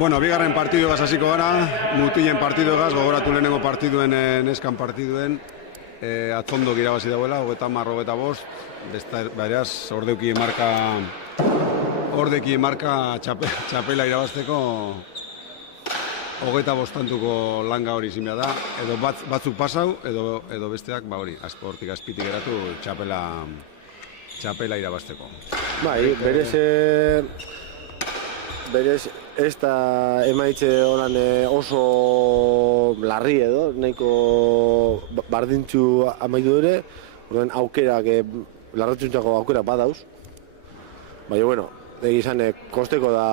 Bueno, bigarren partidugaz hasiko gara, mutilen partidugaz, gogoratu lehenengo partiduen, neskan partiduen, atzondok irabazi dauela, 30-25, beraz, ordeki marka txapela irabazteko 25 tantuko langa hori izin behar da, edo batzuk pasau, edo besteak, hori, hortik azpitik geratu txapela irabazteko. Bai, berez ez da emaitze holan oso larri edo, nahiko bardintzu amaitu ere, orduan aukerak, larratxuntzako aukerak badauz. Baina, bueno, egizan kosteko da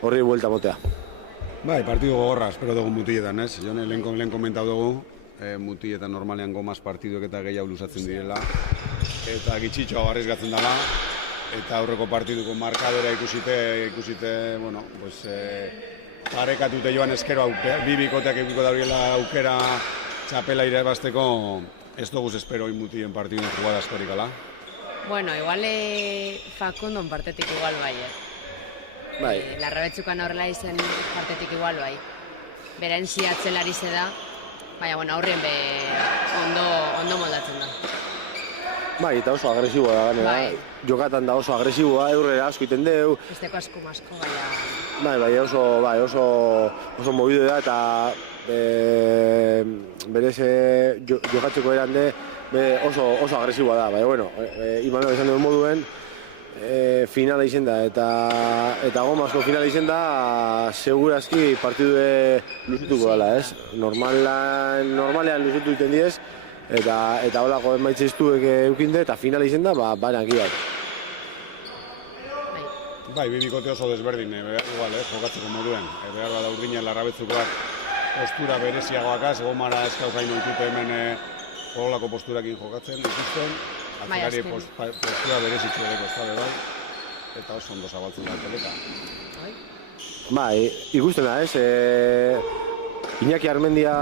horri buelta motea. Bai, partidu gogorra, espero dugu mutiletan, ez? Jone, lehen komentau dugu, mutiletan normalean gomaz partiduek eta gehiago luzatzen direla, eta gitxitxoa garrizgatzen dela, eta aurreko partiduko markadora ikusite, bueno, pues, parekatute joan eskero bi bikoteak eukiko dauriela aukera txapela irabazteko, ez dugu espero mutilen partiduen jugada askorik ala. Bueno, igual Fakundon partetik igual bai, Bai. Larrabetzukan horrela izen partetik igual bai. Beren atzelari ze da, baina bueno, aurrien ondo moldatzen da. Bai, eta oso agresiboa da ganera. Bai. Jokatan da oso agresiboa, eurrera asko iten deu. Esteko asko, baina... Bai, oso mobido da eta berez jokatzeko erande oso agresiboa da. Baina, bueno, Imanol esan duen moduen, finala izen da eta gomazko finala izen da segurazki partidue luzutuko dela, ez? Normalean luzutu iten diez eta holako emaitze iztuek eukinde eta finala izen da, baina giak. Bai, bi bikote oso desberdin, igual, jokatzeko moduen. Behar bada urdina larrabetzukoak postura bereziagoakaz, gomara eskauzain ditute hemen horolako posturakin jokatzen, ikusten. Atzerari postura berezitzu ere kostade bai, eta oso ondo zabaltzen da pelota. Bai, ikusten da, ez? Iñaki Armendia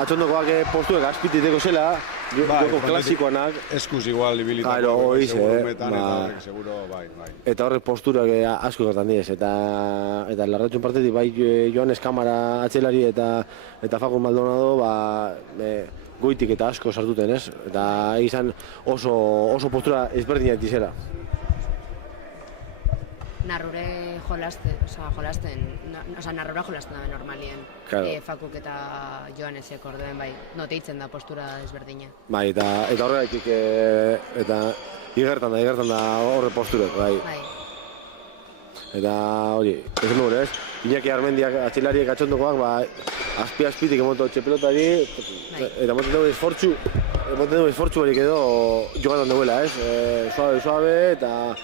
atxondokoak postuek azpititeko zela, joko klasikoanak. Eskuz igual ibilitako segurumetan, eta horrek seguro, bai. Eta horrek posturak asko gertan diez, eta larratxun partetik bai Joanes Kamara atzelari eta Fagun Maldonado, goitik eta asko sartuten, ez? Eta izan oso postura ezberdinak dizela. Narrure jolasten dabe normalien. Claro. Fakuk eta Joanesek orduen, bai, noteitzen da postura ezberdina. Bai, eta horregatik, eta igertan da horre posturek, bai. Eta hori, ez dugu, ez? Iñaki Armendiak atxilariek atxondokoak, azpitik emoto txepelotari, eta emoten dugu esfortzu horik edo jokatan duela, ez? Suabe, eta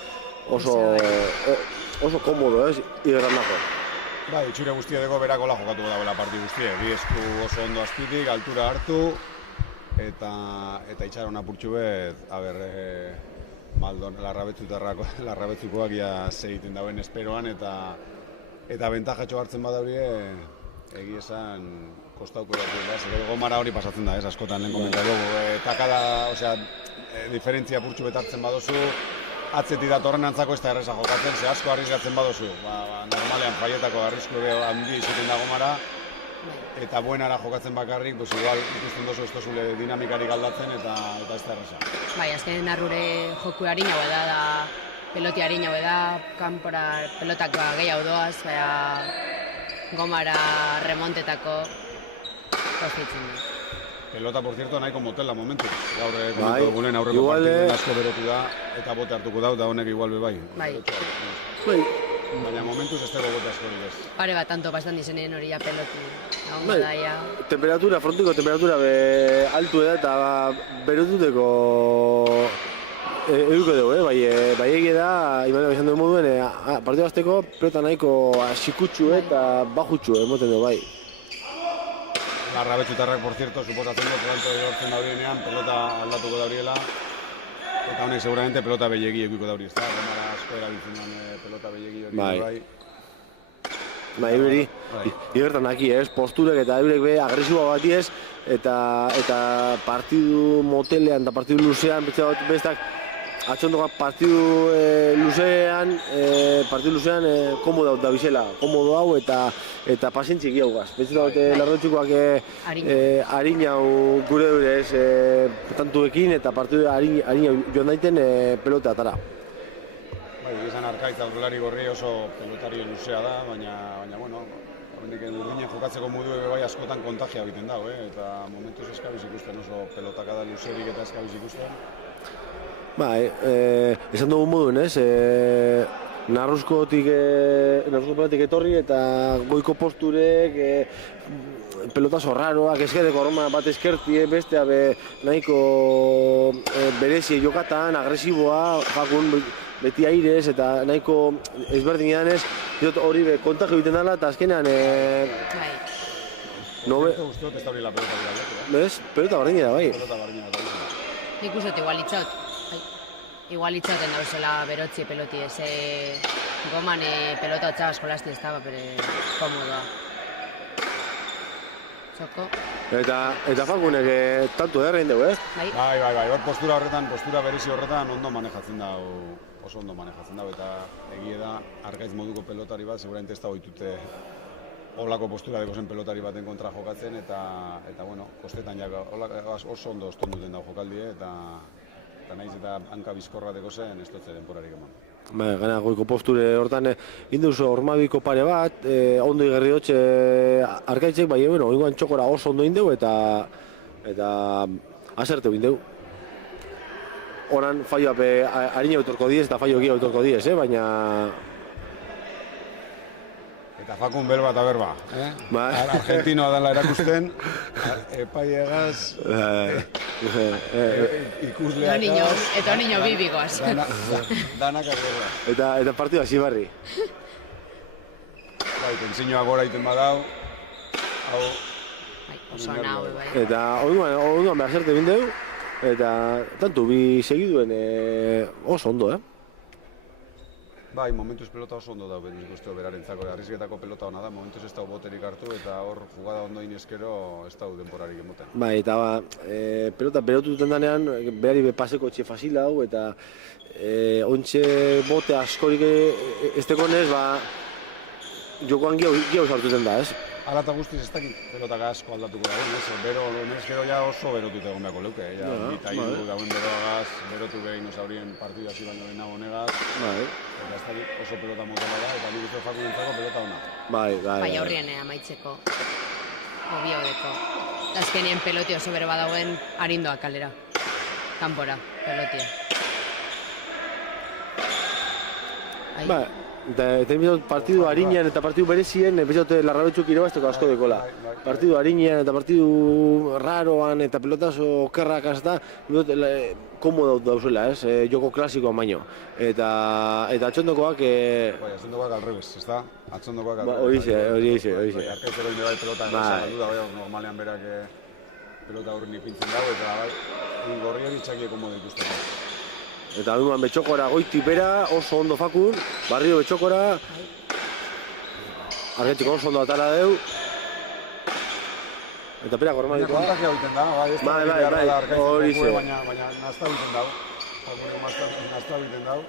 oso komodo, ez? Igertan dago. Bai, itxure guztia dago berakola jokatuko dagoela parti guztie. Bi esku oso ondo azpitik, altura hartu, eta itxaron apurtxu bet, larrabetzukoak ia segiten dauen esperoan, eta bentajatxo hartzen badaurie, egi esan kostauko da, zer gomara hori pasatzen da, ez, askotan lehen komentatu. Takada, osea, diferentzia apurtxu bet hartzen badozu, atzetik datorren antzako ez da erreza jokatzen, ze asko arrizgatzen badozu. Normalean jaietako arrizko handi izaten da gomara, eta buenara jokatzen bakarrik, igual ikusten dozu ez dozule dinamikarik aldatzen eta ez da erreza. Bai, azken narrure joku harin hau da, peloti harin hau da, kanpora pelotak gehiago doaz, gomara remontetako kostitzen du. Pelota, por cierto, nahiko motela momentu. Gaur komentu dugunen aurreko partiduen asko berotu da, eta bote hartuko da honek igual bai. Baina momentuz ez dago bote askorik ez. Pare bat tanto pastan dizenien hori peloti. Temperatura, frontiko temperatura altu eta berotuteko eduko dugu, bai egia da, Imanol esan duen moduen, partidu azteko pelota nahiko asikutxu eta bajutxu emoten dugu, bai. Larrabetzutarrak, por cierto, suposatzen dut, planto hortzen daudenean, pelota aldatuko dauriela, eta honek seguramente pelota behiegi ekuiko dauri, ez da? Gomara asko erabiltzen duen pelota behiegi hori bai. Bai, iberi, igertan aki, ez, posturek eta iberek be agresiboa bati ez, eta partidu motelean eta partidu luzean bestak atxondoak partidu luzean komodo da bizela, komodo hau eta pasientzik iaugaz. Betzuta larrotxikoak harinau gure durez tantuekin eta partidu harinau joan daiten pelota atara. Izan Arkaitz aurrelari gorri oso pelotari luzea da, baina bueno, horrendik Urdinen jokatzeko modu bai askotan kontagia egiten dago, eta momentuz eskabiz ikusten oso pelotakada luzerik eta eskabiz ikusten. Esan dugu moduen, ez? Narruzkotik etorri eta goiko posturek, pelotazo raroak, eskerreko aroma bat eskertie, bestea nahiko berezie jokatan, agresiboa, Fakun beti airez eta nahiko ezberdin edanez, hori kontagio egiten dela eta azkenean... Guztiot ez da hori la pelota dira. Bez? Pelota bardina da, bai. Nik uste igual itxauten dauzela berotzi peloti ez goman pelota otxabaz jolazti ez daba, pero komodoa. Txoko. Eta Fakunek tanto errein dugu, ez? Bai, hor postura berezi horretan ondo manejatzen da, oso ondo manejatzen da, eta egie da Arkaitz moduko pelotari bat, seguramente ez da oitute holako postura dekozen pelotari baten kontra jokatzen, eta bueno, kostetan oso ondo oston duten dago jokaldie, eta nahiz eta hanka bizkorra dekozen ez dutze denporarik eman. Gana goiko posture hortan induzu hormabiko pare bat, ondo igerri dutxe Arkaitzek, bai, oingoan txokora oso ondo indeu eta azerte indeu. Horan faioa harina autorko diez eta faio gira autorko diez, baina... Eta Fakun belba eta berba, argentinoa dela erakusten, epaiegaz, ikusleakaz... Eta niño bibikoaz. Danak agerra. Eta partidu hasi barri. Bai, tentzinoa gora iten badau, hau... Oso nau, bai. Eta oingoan behar zerte bindeu, eta tantu bi segiduen oso ondo, Bai, momentuz pelota oso ondo da, nik uste berarentzako, arrizketako pelota hona da, momentuz ez da boterik hartu eta hor jugada ondo inezkero ez da denporarik emoten. Bai, eta pelota berotu duten danean, berari paseko etxe fasila hau, eta ontxe bote askorik ez tekonez, jokoan gehiago sartuten da, ez? Hala eta guztiz ez dakit pelotak asko aldatuko dagoen, ez? Bero, gero ja oso berotut egon beharko leuke, eta hiru dagoen beroagaz, berotu behin osaurien partidu hasi baino lehenago honegaz, eta ez dakit oso pelota motela da, eta nik uste Fakunentzako pelota hona. Bai, aurrien amaitzeko, hobi haudeko. Azkenien peloti oso bero badagoen arindoa kalera, kanpora, pelotia. Eta partidu harinean eta partidu berezien, bezote larrabetxuk irabazteko asko dekola. Partidu harinean eta partidu raroan eta pelotazo okerrak azta, komodo dauzela, ez? Joko klasikoan baino. Eta atxondokoak... Bai, atxondokoak alrebez, ez da? Atxondokoak alrebez. Horixe. Arkaitzeko inde bai pelota galdu da, normalean berak pelota horren ipintzen dago, eta bai, gorri hori txakie komodo ikusteko. Eta oingoan betxokora goiti bera, oso ondo Fakun, barrio betxokora, Argaitzeko oso ondo atara deu, eta pera gormadikoa. Kontagia egiten da, bai, hori ze. Baina nazta egiten dago, Fakuneko nazta egiten dago,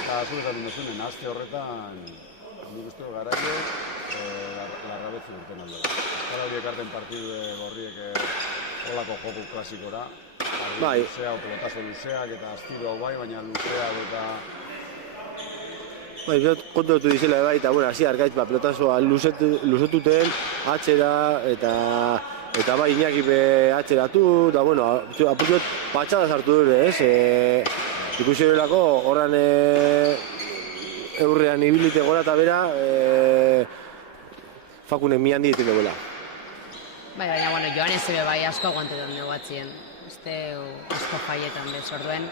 eta zurezatzen duzunen, nazte horretan, nik uste garaile, larrabetzen urten aldo. Euskal horiek arten partidu gorriek holako joku klasikora, luzea, pelotazo luzeak eta astiro hau bai, baina luzeak eta... Bai, kontu dut dizela bai, eta hasi Arkaitz pelotazoa luzetuten, atxera, eta bai Iñaki atxeratu, eta apurtzot patxada sartu dure, ez? Ikusi horrelako, horran eurrean ibilite gora eta bera, Fakunek mi handi ditu duela. Bai, baina, Joanes ebe bai asko aguantetan dugu batzien. Asko faietan bez, orduen.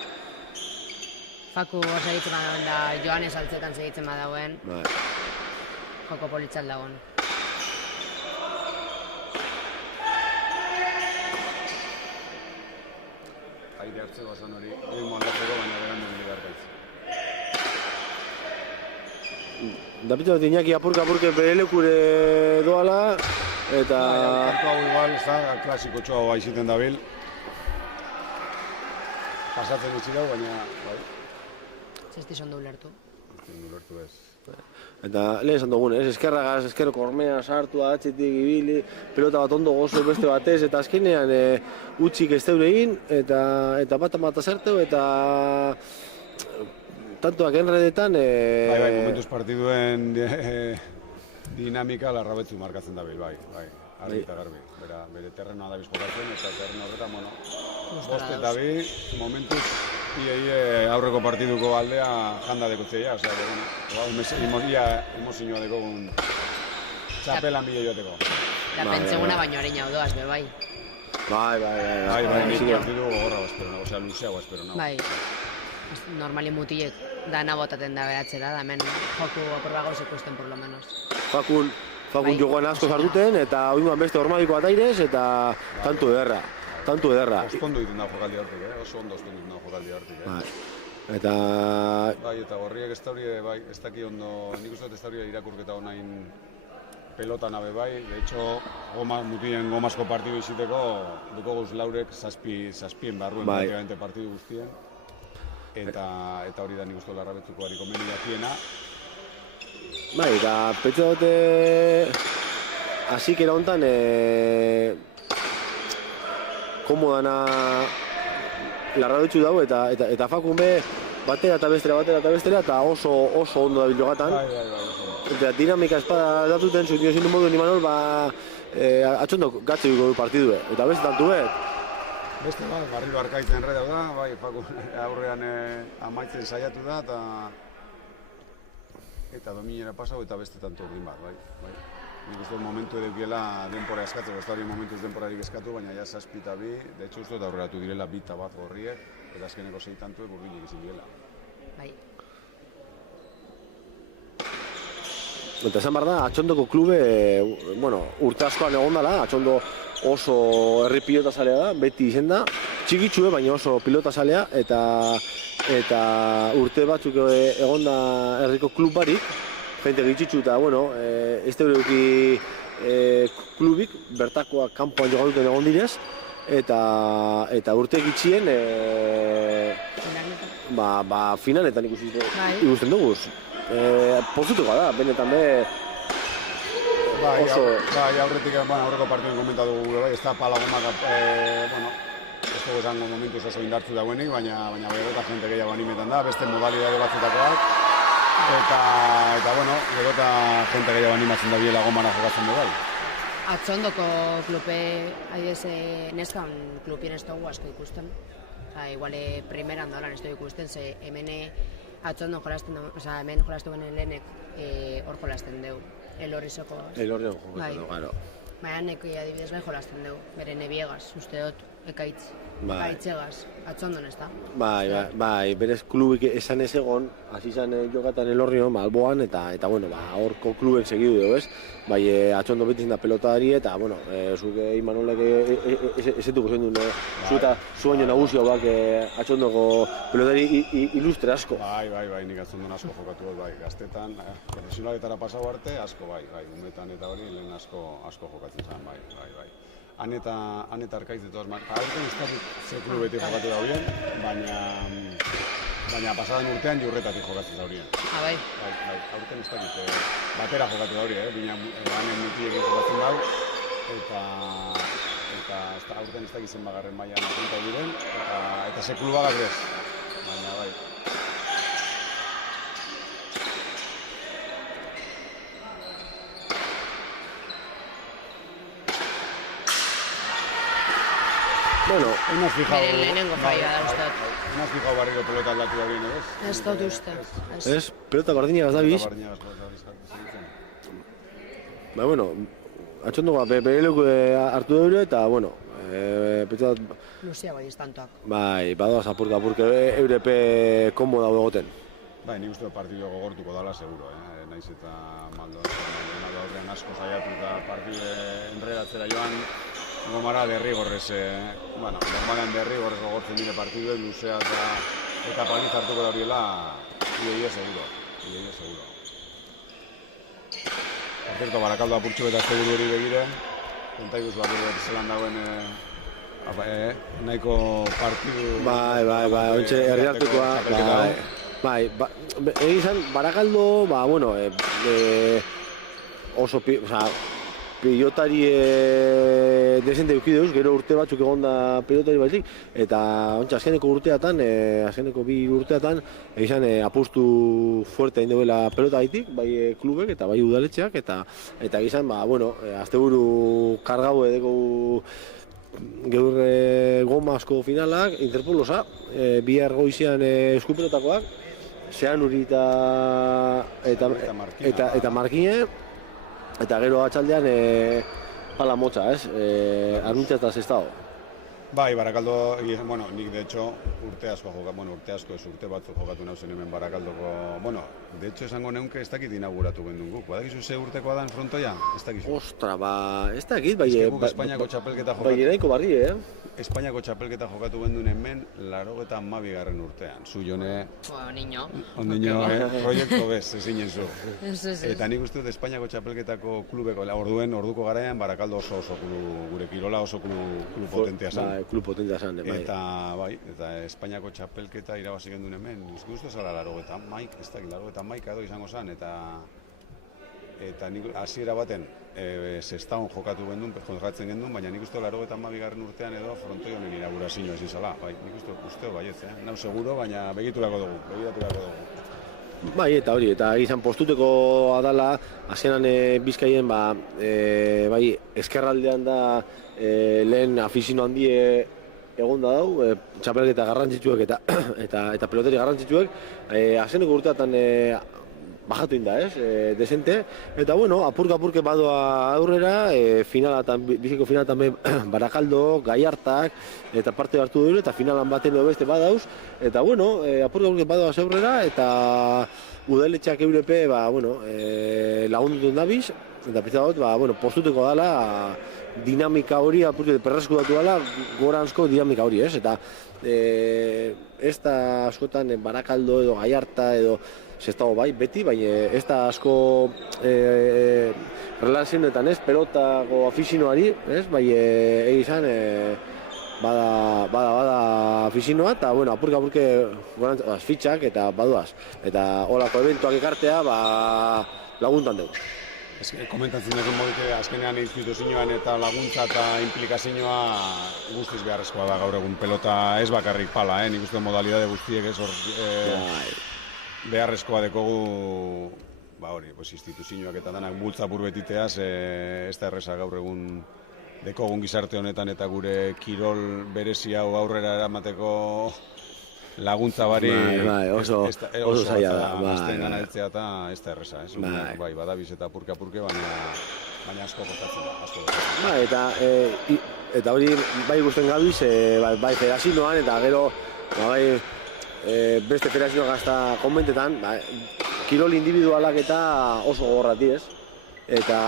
Faku segitzen badauen da, Joanes altzetan segitzen badauen. Joko politzat dagoen. Aire hartzeko zan hori, egin moldatzeko, baina beran duen dira Arkaitz. Dapitza bat Iñaki apurke bere lekure doala, eta... Hartu hau igual, klasiko txoa hau aiziten dabil. pasatzen utzi dago, baina, bai, Zesti zondo ulertu. ulertu ez. Eta lehen esan dugun, eskerragaz, eskerroko ormea sartu, atxetik ibili, pelota bat ondo gozo beste batez, eta azkenean utzik ez deure egin, eta bat zerteu, eta tantoak enredetan... Bai, momentuz partiduen dinamika larrabetzu markatzen dabil, bai, argi eta garbi. Bere terrenoa dabiz jokatzen, eta terreno horretan, bueno, bost eta bi, momentuz, aurreko partiduko aldea janda dekotzeia, osea, emozioa dekogun txapelan bile joateko. Da pentseguna baino areina odoaz, be bai. Bai, nik partidu gogorra espero, osea, luzeago espero, no? Bai. Normali mutilek dana botaten da beratzera, da hemen joku aporba gauz ikusten, por lo menos. Fakun jokoan asko sartuten, eta oingoan beste ormadiko bat airez, eta tantu ederra. Ostondo ditu nago jokaldi hartik, oso ondo ostondo ditu nago jokaldi hartik, Eta... Bai, eta gorriek ez daurie, bai, ez daki ondo, nik uste dut ez daurie irakurketa honain pelotan abe bai, de hecho, mutien gomazko partidu iziteko, duko guz laurek zazpien barruen prácticamente partidu guztien, eta hori da nik uste larrabetzuko hariko meni jakiena. Bai, eta petxe dute hasikera honetan komodana larrabetzu dago eta Fakun be batera eta bestera eta oso ondo dabil jogatan. Bai. Eta dinamika espada datuten zuen dio zindu moduen Imanol, atxondo gatzeko du partidue, eta beste tantu Beste bat, barriro arkaitzen enredau da, bai, Fakun aurrean amaitzen saiatu da, eta dominera pasau eta beste tanto ordin bat, bai. Nik uste momentu edukiela denpora eskatzeko, ez da hori momentuz denporarik eskatu, baina ja 7 eta 2, de hecho uste dut aurreratu direla 2 eta 1 gorriek, eta azkeneko 6 tantuek urdinik izin direla. Bai. Eta esan behar da, Atxondoko klube, urte askoan egon dela, Atxondo oso herri pilota zalea da, beti izen da, txikitsue, baina oso pilota zalea, eta urte batzuk egon da herriko klub barik, jente gitxitzu eta, ez deuki klubik, bertakoak kanpoan jogatuten egon direz, eta urte gitxien, finaletan ikusten dugu. Pozutuko da, benetan oso... Bai, aurretik aurreko partiduen komentatu dugu, bai, ez da palagomak, ez dugu esango momentuz oso indartzu dagoenik, baina gero eta jente gehiago animetan da, beste modalidade batzutakoak, eta gero eta jente gehiago animatzen da biela gomara jokatzen du bai. Atxondoko klupe, neskan klupien ez dugu asko ikusten. Iguale primeran dolan ez dugu ikusten, ze hemen Atxondo jolasten du, hemen jolastu benen lehenek hor jolasten dugu. Elorrizoko. Elorrian jokatzen dugu, gero. Baina neki adibidez bai jolasten dugu, bere nebiegas, uste dut, ekaitz. Ekaitzegaz, Atxondon ez da. Bai, berez klubik esan ez egon, hasi izan jokatan Elorrion, alboan, eta horko klubek segidu dugu, ez? Bai, Atxondo beti da pelotari, eta, zuk Imanolek esetuko zen duen, zu baino nagusi hau bak Atxondoko pelotari ilustre asko. Bai, nik Atxondon asko jokatu dut, bai, gaztetan, profesionaletara pasau arte, asko, bai, umetan eta hori lehen asko jokatzen zen, bai. Han eta Arkaitz de todas maneras. Aurten ez dakit ze klubetik jokatu daurien, baina pasadan urtean Jurretatik jokatzen daurien. Bai. Aurten ez dakit batera jokatu daurien, baina hanen mutiekin jokatzen dau, eta aurten ez dakit zenbagarren mailan apuntatu diren, eta ze klubagaz bez, baina bai. Beren lehenengo faia da uste dut. Unaz fijau barriro pelota aldatu da bien, ez? Ez dut uste. Ez, pelota bardinagaz dabiz. Atxondoa beheleko hartu deure eta, pentsa dut... Luzia bai ez tantoak. Bai, badoaz apurka, eurepe komoda egoten. Bai, nik uste partidu gogortuko dala, seguro, naiz eta Maldonado aurrean asko saiatu eta partidu enredatzera joan, Gomara derrigorrez, normalen derrigorrez gogortzen dire partiduek, luzea eta paliz hartuko dauriela, IEIE seguro. Por cierto, Barakaldo apurtxo eta seguru hori begire, kontaiguz bat zelan dagoen nahiko partidu... Bai, ontxe herriartekoa, bai, egin izan, Barakaldo, bueno, oso, pilotari desente eukideuz, gero urte batzuk egon da pilotari baizik, eta ontsa azkeneko urteatan, azkeneko 2 urteatan, egin apustu fuerte egin duela pelota gaitik, bai klubek eta bai udaletxeak, eta egin bueno, asteburu kargau edeko gaur goma asko finalak, Interpolosa, bihar goizean eskupelotakoak, Zeanuri eta Markine, eta gero atxaldean pala motza, Arruntza eta Sestao. Bai, Barakaldo, bueno, nik de hecho urte batzuk jokatu nauzen hemen Barakaldoko, bueno, de hecho esango neunke ez dakit inauguratu gendun guk. Badakizu ze urtekoa dan frontoia? Ez dakizu. Ostra, ez dakit, bai... Espainiako txapelketa jokatu... Bai, nahiko barri, Espainiako txapelketa jokatu gendun hemen 92. urtean. Zu, Jone... Niño. Ondiño, proiektu bez, ezinen zu. Eta nik uste dut Espainiako txapelketako klubeko, orduko garaian Barakaldo oso gure kirola oso klub potentea zen. Klub potentea zen, bai. Eta Espainiako txapelketa irabazi gendun hemen, uste zala 91 edo izango zen, eta nik hasiera baten Sestaon jokatu gendun, jokatzen gendun, baina nik uste 92. urtean edo frontoi honen inaugurazioa ezin zala, bai, nik uste baietz, nau seguro, baina begiratu dugu. Bai, eta hori, eta izan postuteko adala, azkenan Bizkaien, bai, eskerraldean da lehen afizino handie egon da dau, txapelketa garrantzitsuek eta peloteri garrantzitsuek, azkeneko urteatan bajatu inda, desente, eta bueno, apurke badoa aurrera, biziko finalatan Barakaldo, Gaiartak, eta parte hartu dure, eta finalan baten edo beste badauz, eta bueno, apurke badoa aurrera, eta udaletxeak eurepe, lagundutun dabiz, eta pizta dut, postuteko dala, dinamika hori, apurke perrasku datu dala, goranzko dinamika hori, eta ez da askotan Barakaldo edo Gaiarta edo Sestao bai, beti, baina ez da asko relazionetan pelotako afizinoari, bai egizan bada afizinoa, eta apurke fitxak eta baduaz. Eta holako eventuak ekartea laguntan dugu. Komentatzen dugu moduke, azkenean instituzioan eta laguntza eta implikazioa guztiz beharrezkoa da gaur egun pelota ez bakarrik pala, nik uste modalidade guztiek ez hor beharrezkoa dekogu, instituzioak eta danak bultza burbetiteaz, ez da erreza gaur egun dekogun gizarte honetan eta gure kirol berezi hau aurrera eramateko laguntza bari oso zaila da. Azten ganaeltzea eta ez da erreza, bai, badabiz eta apurke, baina asko kostatzen da. Eta hori bai guztien gabiz, bai federazioan eta gero, beste federazioak hasta konbentetan, kirol individualak eta oso gogorrati ez. Eta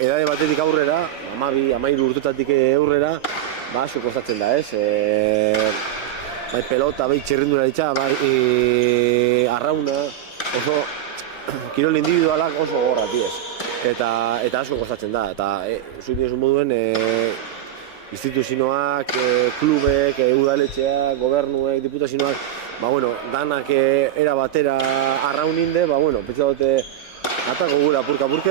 edade batetik aurrera, 12-13 urtetatik aurrera, asko kostatzen da ez. Bai pelota, bai txirrindura ditza, bai arrauna, oso kirol individualak oso gogorrati ez. Eta asko kostatzen da, eta zuin diosun moduen instituzioak, klubek, udaletxeak, gobernuek, diputazioak, danak era batera arraun inde, pentsa dute atako gura apurke,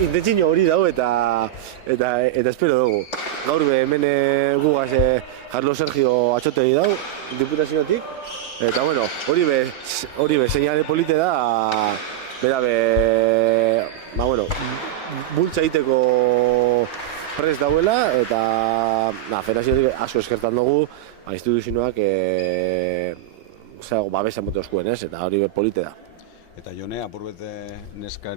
intentzio hori dau eta espero dugu. Gaur hemen gugaz Carlos Sergio atxotegi dau, diputazioatik, eta hori be, seinale polite da, bultza egiteko prest dauela, eta federaziotik asko eskertan dugu, instituzioak babesa mote oskuen, eta hori polite da. Eta Jone, apurbete neska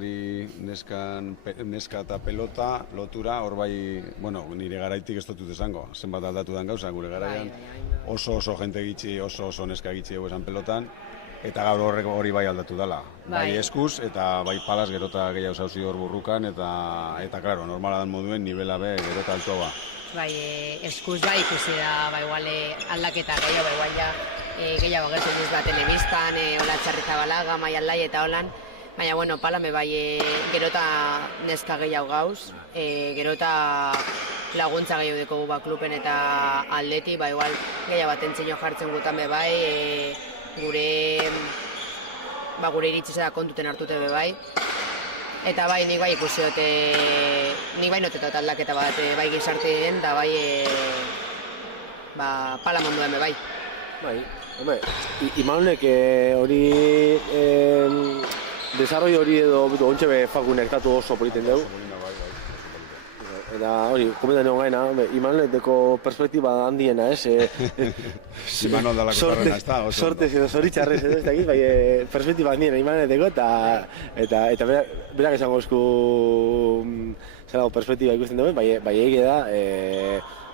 eta pelota lotura, hor bai, nire garaitik ez dut esango, zenbat aldatu den gauza, gure garaian oso jente gitxi, oso neska gitxi egu esan pelotan, eta gaur horrek hori bai aldatu dela. Bai eskuz eta bai palas gerota gehiago zauzi hor burrukan, eta klaro, normala den moduen nivela be gerota alto ba. Bai, eskuz bai ikusi da, aldaketa gehiago, gehiago agertzen duz bat telebistan, hola txarrita balaga, mai aldai eta holan, Baina, bueno, palame bai, gerota neska gehiago gauz, gerota laguntza gehiago dekogu kluben eta aldeti, ba, igual, gehiago bat entzino jartzen gutan be bai, gure iritzizera kontuten hartute be bai. Eta bai, nik bai ikusi dute, nik bai notetot aldaketa bat bai gizarteen, da bai palamonduen be bai. Bai, hombre, Imanuelek hori, desarroi hori edo ontxe be fakunek tatu oso politen dugu. Eta hori, komentan egon gaina, Imanuelek deko perspektiba handiena, ez? Imanol dalako zarrena, ez da? Sortez edo zoritxarrez edo ez dakit, bai, perspektiba handiena Imanuelek deko, eta berak esango esku zelago perspektiba ikusten dugu, bai egia da,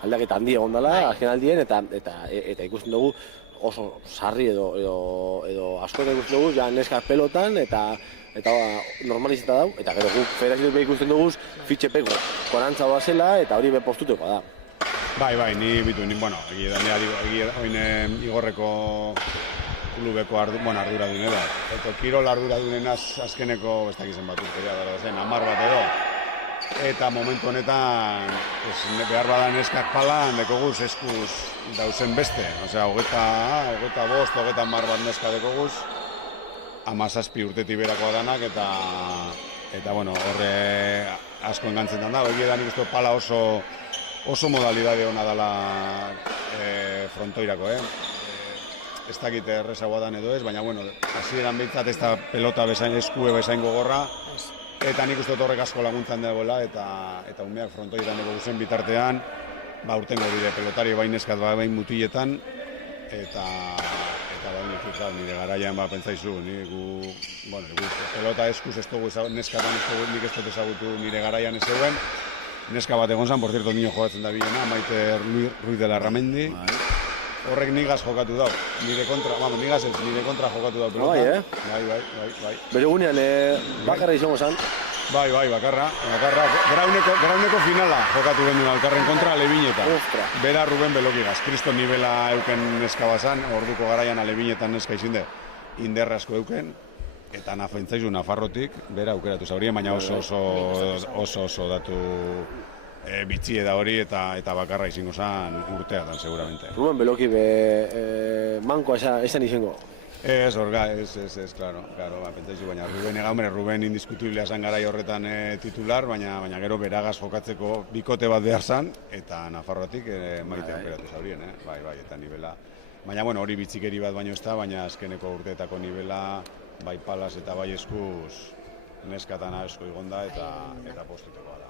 aldaketa handi egon dela, azken aldien, eta ikusten dugu oso sarri edo askotan ikusten dugu, ja neskak pelotan, eta normalizita dau, eta gero guk federazioak ikusten dugu fitxepeko korantza zela eta hori be postuteko da. Bai, bueno, egia Igorreko klubeko arduradun edo. Eta kirol arduradunen azkeneko, ez dakizen bat urteria dara zen, 10 bat edo. Eta momentu honetan, behar badan neskak palan, dekoguz eskuz dauzen beste. Osea, 25, 30 bat neska dekoguz, 17 urtetik berakoa danak, eta bueno, horre asko engantzen da, egia da nik uste pala oso modalidade hona dela frontoirako, ez dakit errezagoa dan edo ez, baina bueno, hasieran behintzat ez da pelota eskue bezain gogorra, eta nik uste horrek asko laguntzan dagoela, eta umeak frontoiran dugu zen bitartean, urtengo bide pelotari bain eskat bain mutiletan, eta nire garaian pentsaizu, pelota eskuz ez dugu neskatan nik ez dut ezagutu nire garaian ez zegoen. Neska bat egon zan, por cierto, niño jogatzen da bilena, Maite Ruiz de la Ramendi. Horrek nigaz jokatu dau, nire kontra jokatu dau pelota. Bai. Bere gunean, bakarra izango zan. Bai, bakarra. Grauneko finala jokatu genuen alkarren kontra Alebinetan. Bera Ruben Belokigaz, kriston nivela euken neska bazan, orduko garaian Alebinetan neska izinde inderra asko euken. Eta nafaintzaizu Nafarrotik, bera aukeratu zaurien, baina oso datu bitxie da hori eta bakarra izango zan urteatan, seguramente. Ruben Beloki mankoa esan izango. Ez, claro, pentsaizu, baina Ruben indiskutiblea zan garai horretan titular, baina gero beragaz jokatzeko bikote bat behar zan, eta Nafarrotik Maite aukeratu zaurien, bai, eta nivela. Baina, bueno, hori bitxikeri bat baino ez da, baina azkeneko urteetako nivela, bai palas eta bai eskuz neskatan asko igonda eta postutekoa da.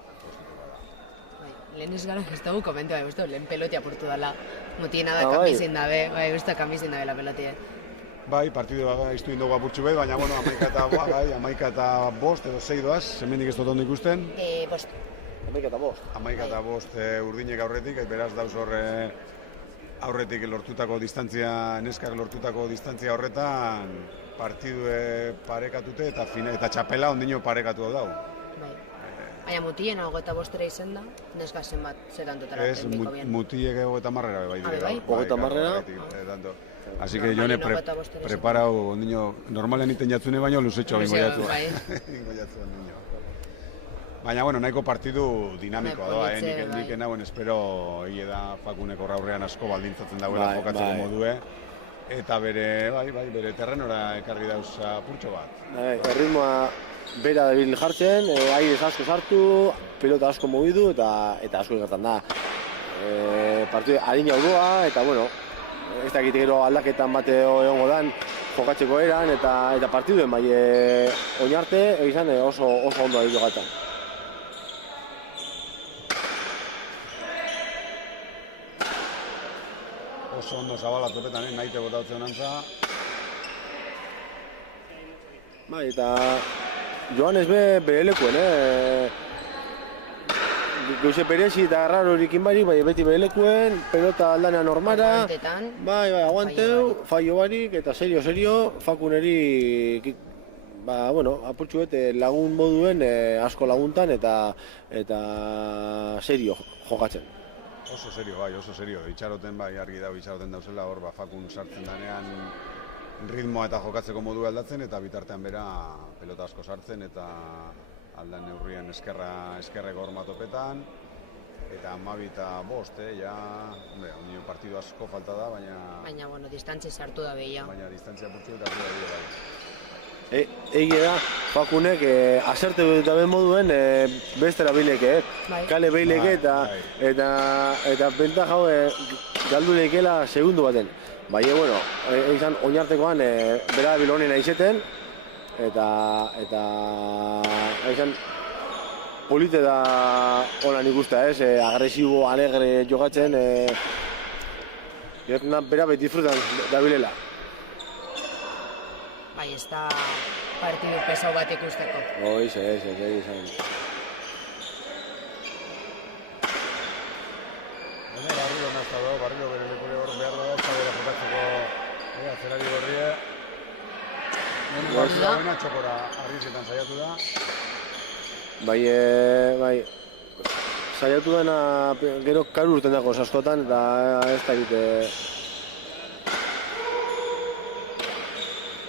Lehen ez gara ez dugu komentu, lehen pelotia apurtu dela. Motiena da kamizin dabe, kamizin dabe la pelotia. Bai, partidu iztu indogu apurtxu behar, baina, bueno, 11 eta 5 edo 6 doaz, zemendik ez dut ondo ikusten? 5. 11 eta 5 urdinek aurretik, beraz dauz horre aurretik neskak lortutako distantzia horretan partidue parekatute eta txapela ondino parekatu dau. Baina mutien 25 izen da, neska zenbat zetan dutela. Ez, mutiek 30 marrera bai dire. Bai? 30 marrera? Así que jone preparau ondino, normalen iten jatzune baino luzetxo bingo jatzua. Baina, bueno, nahiko partidu dinamikoa doa, nik nagoen espero hile da Fakuneko aurrean asko baldintzatzen dauela jokatzeko modue. Eta bere terrenora ekarri dauz apurtxo bat. Erritmoa bera dabil jartzen, airez asko sartu, pelota asko mogidu eta asko egertan da. Partidu adina urdoa eta, bueno, ez dakit gero aldaketan bate egongo dan jokatzeko eran eta partiduen bai oinarte egizan oso ondo ari jokatan. Oso ondo zabala topetan, nahite botatzen antza. Bai, eta Joanes bere lekuen, Gauze berezi eta raro horikin bari, bai beti bere lekuen, pelota aldana normara. Aguantetan. Bai, aguanteu, fallo barik eta serio, Fakuneri, apurtxu lagun moduen asko laguntan eta serio jokatzen. Oso serio, itxaroten argi dago itxaroten dauzela, hor Fakun sartzen danean ritmoa eta jokatzeko modu aldatzen, eta bitartean bera pelota asko sartzen, eta aldan neurrien eskerreko hormatopetan, eta 12 eta 5, ja, onio partidu asko falta da, Baina, bueno, distantzia sartu da behia. baina distantzia purtsu eta hartu da bai. Egia da, Fakunek aserte eta ben moduen bestera bileke, Bai. kale bileke Bai, eta benta jau galdu leikela segundu baten. Baina, bueno, izan oinartekoan bera bilonena izeten, eta izan polite da holan ikusta, agresibo, alegre jokatzen, bera beti disfrutan da bilela. Bai, ez da partidu pesau bat ikusteko. Ez. Barrio nazta do, barrio bere lekure hor behar da, eta bera jokatzeko zelari gorrie. Barrio baina txokora arrizetan saiatu da. Bai, saiatu dena gero karu urten dago askotan, eta ez da egite...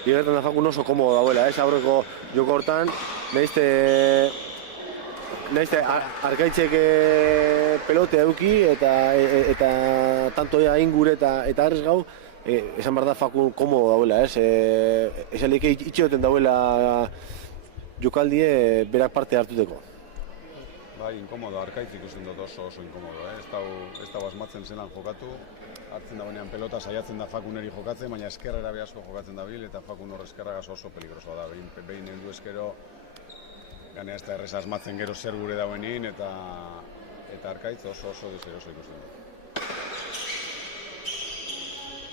Igertan da Fakun oso komodo dauela, aurreko joko hortan, nahizte arkaitzek pelote eduki eta tantoia ingure eta arrez gau, esan behar da Fakun komodo dauela, esan leke itxeoten dauela jokaldie berak parte hartuteko. Bai, inkomodo, arkaitz ikusten dut oso inkomodo, ez da asmatzen zelan jokatu, hartzen da benean pelota saiatzen da Fakuneri jokatzen, baina eskerrera be asko jokatzen da bil, eta Fakun hor eskerragaz oso peligrosoa da, behin heldu eskero, gane ez da errez asmatzen gero zer gure dauenin, eta arkaitz oso deseroso ikusten dut.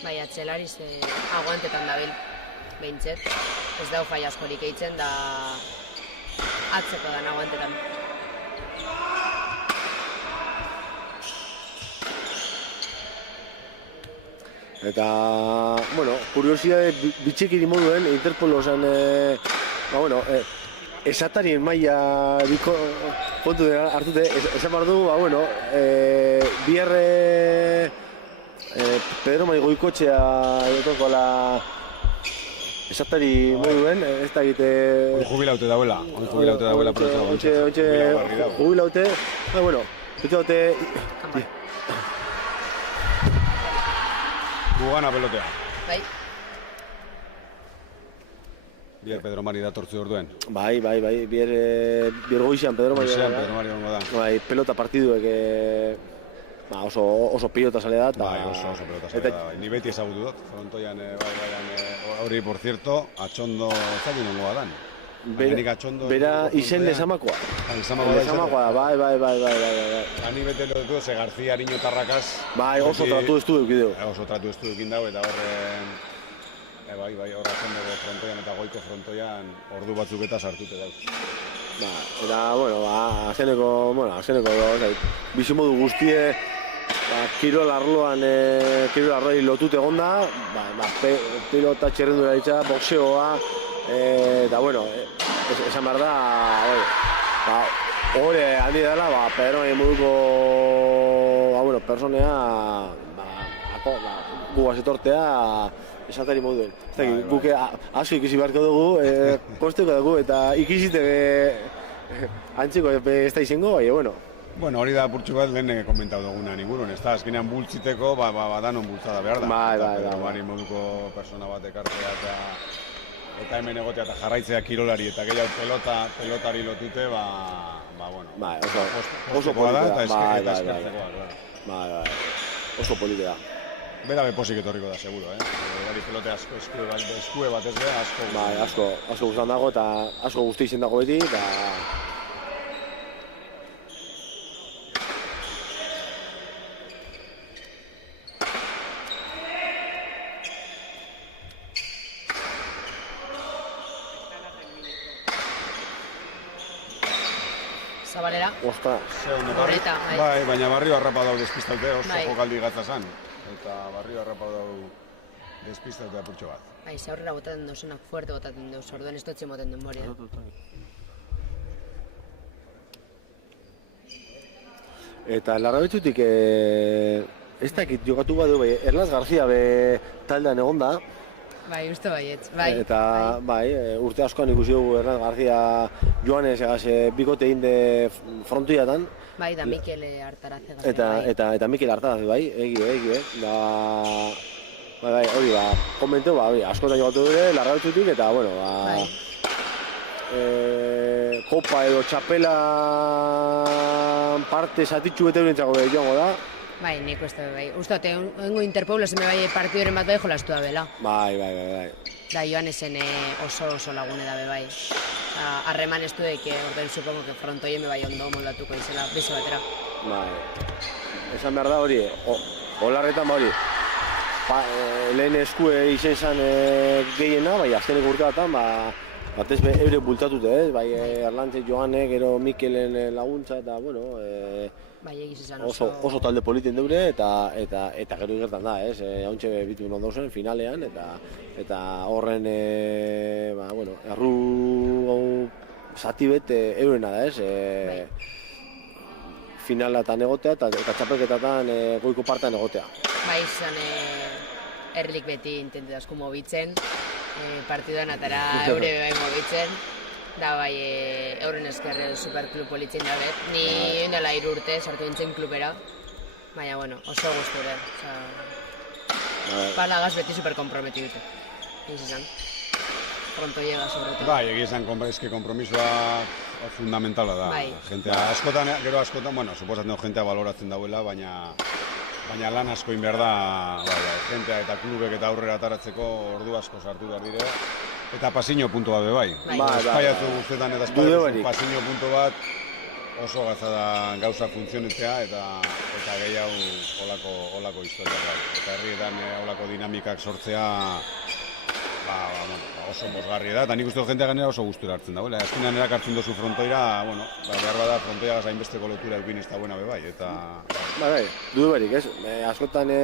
Bai, atzelariz aguantetan dabil, behintzet. Ez dau fai askorik eitzen, da atzeko dan aguantetan. Eta, bueno, kuriosidade bitxikiri moduen, Interpolo zen, esatarien maila kontu hartute, esan behar du, bierre Pedro Maigoikotxea egotoko esatari moduen, ez da egite... Jubilaute dauela Jubilaute, bete Gugana pelotea. Bai, Bier Pedro Mari datortze orduen. Bai, bier goizean Pedro Mari gongo da. Bai, pelota partiduek oso pilota sale da. Bai, oso pelota sale da. Ni beti ezagutu dut, frontoian, hori, por cierto, atxondo zailu nongoa dan. Bera izen lezamakoa. Lezamakoa da, bai. Ani bete lotu, ze Garzia Ariño Tarrakaz. Bai, oso tratu estu dukideu. Oso tratu estu dukin dago, eta horren... Bai, horra zendego frontoian eta goiko frontoian ordu batzuk eta sartute dauz. Eta, azeneko, bizimodu guztie, kirol arloan, kirol arloi lotut egonda, pilota txerrendura ditza, boxeoa, eta, esan behar da, hori handi dela, Pedro moduko, personea, gugaz etortea, esatari moduen. Guke asko ikusi beharko dugu, kosteko dugu, eta ikisite antzeko ez da izango, Bueno, hori da purtsu bat lehen komentau dugunan inguruan, ez da, azkenean bultziteko, danon bultzada behar da. Bai. Moduko persona bat ekartzea eta hemen egotea eta jarraitzea kirolari eta gehiago pelotari lotute, oso polita da. Eta eskertzekoa. Oso polita da. Bera beposik etorriko da, seguro, Bari pelote asko eskue bat ez be, asko. Bai, asko guztan dago eta asko guzti izen dago beti, eta... Zabalera. Ostras. Horreta, bai. Baina barrio harrapa dau despistaute, oso jokaldi gatza zan. Eta barrio harrapa dau despistaute apurtxo bat. Bai, aurrera botaten dauzenak fuerte botaten dauz, orduan ez dutxe moten denboria. Eta larrabetzutik, ez dakit jokatu badu, Erlas Garzia taldean egon da, Bai, uste baietz, bai. Eta, bai, urte askoan ikusi dugu Hernán García Joanes egaz bikote egin de frontoiatan. Bai, da Mikel Artaraz Eta Mikel Artaraz, bai, egie. Bai, hori, komenteu, askotan jogatu dure, larrautzutik, eta, bueno, kopa edo txapela parte zatitxu bete horientzako joango da. Bai, nik uste, bai. Uste, hengo Interpoblo zeme bai partidoren bat bai jolastu da bela. Bai. Da, Joanesen oso lagune da bai. Harreman ez duek, orden supongo que frontoien bai ondo moldatuko izela, beze batera. Bai, esan behar da hori, olarretan hori. Lehen eskue izen zan gehiena, bai, azkenek urteatan, batez eure bultatute, bai, Erlantze Joanek, gero Mikelen laguntza, eta, bueno, bai, egiz izan oso talde politien deure, eta gero igertan da, hauntxe bitu non dauzen, finalean, eta horren, bueno, erru zati bet eurena da, finalatan egotea, eta txapelketatan goiko partean egotea. Bai, izan erlik beti intentu asko mobitzen, partiduan atara eure bai mobitzen, da bai euren esker superklub politzen da bet. Ni indela 3 urte sartu nintzen klubera, baina bueno, oso gusture. Palagaz beti superkomprometidute. Egin izan. Pronto llega sobre todo. Bai, egia esan, eske kompromisoa fundamentala da. Bai. Jentea gero askotan, bueno, suposatzen jentea baloratzen dauela, baina lan asko in behar da, jentea eta klubek eta aurrera ataratzeko ordu asko sartu behar dire. Eta pasiño puntu bat bai. Espaiatu guztetan eta espaiatu pasiño puntu bat oso gaza da gauza funtzionetzea eta gehiago olako historia bat. Eta herrietan olako dinamikak sortzea oso mozgarri da, eta nik uste dut jentea ganera oso gustura hartzen dagoela. Azkenean erakartzen dozu frontoira, behar bada frontoia gaz hainbesteko lotura eukin ez da buena bebai, eta... Bai, dudu berik, ez? Askotan